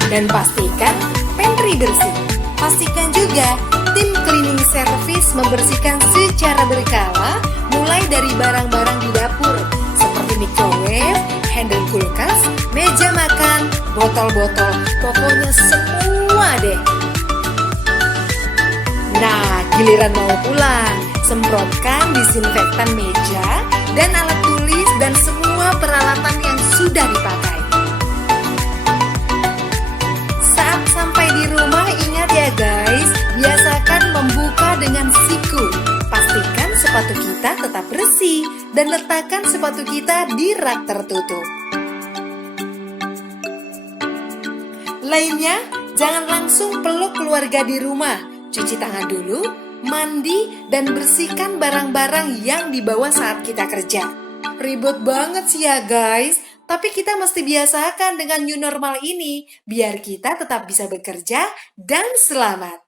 Dan pastikan pantry bersih. Pastikan juga tim cleaning service membersihkan secara berkala, mulai dari barang-barang di dapur seperti microwave, handle kulkas, meja makan, botol-botol, pokoknya semua deh. Nah, giliran mau pulang, semprotkan disinfektan meja dan alat tulis dan semua peralatan yang sudah dipakai. Saat sampai di rumah, ingat ya guys, biasakan membuka dengan siku. Pastikan sepatu kita tetap bersih dan letakkan sepatu kita di rak tertutup. Lainnya, jangan langsung peluk keluarga di rumah. Cuci tangan dulu, mandi, dan bersihkan barang-barang yang dibawa saat kita kerja. Ribet banget sih ya guys, tapi kita mesti biasakan dengan new normal ini biar kita tetap bisa bekerja dan selamat.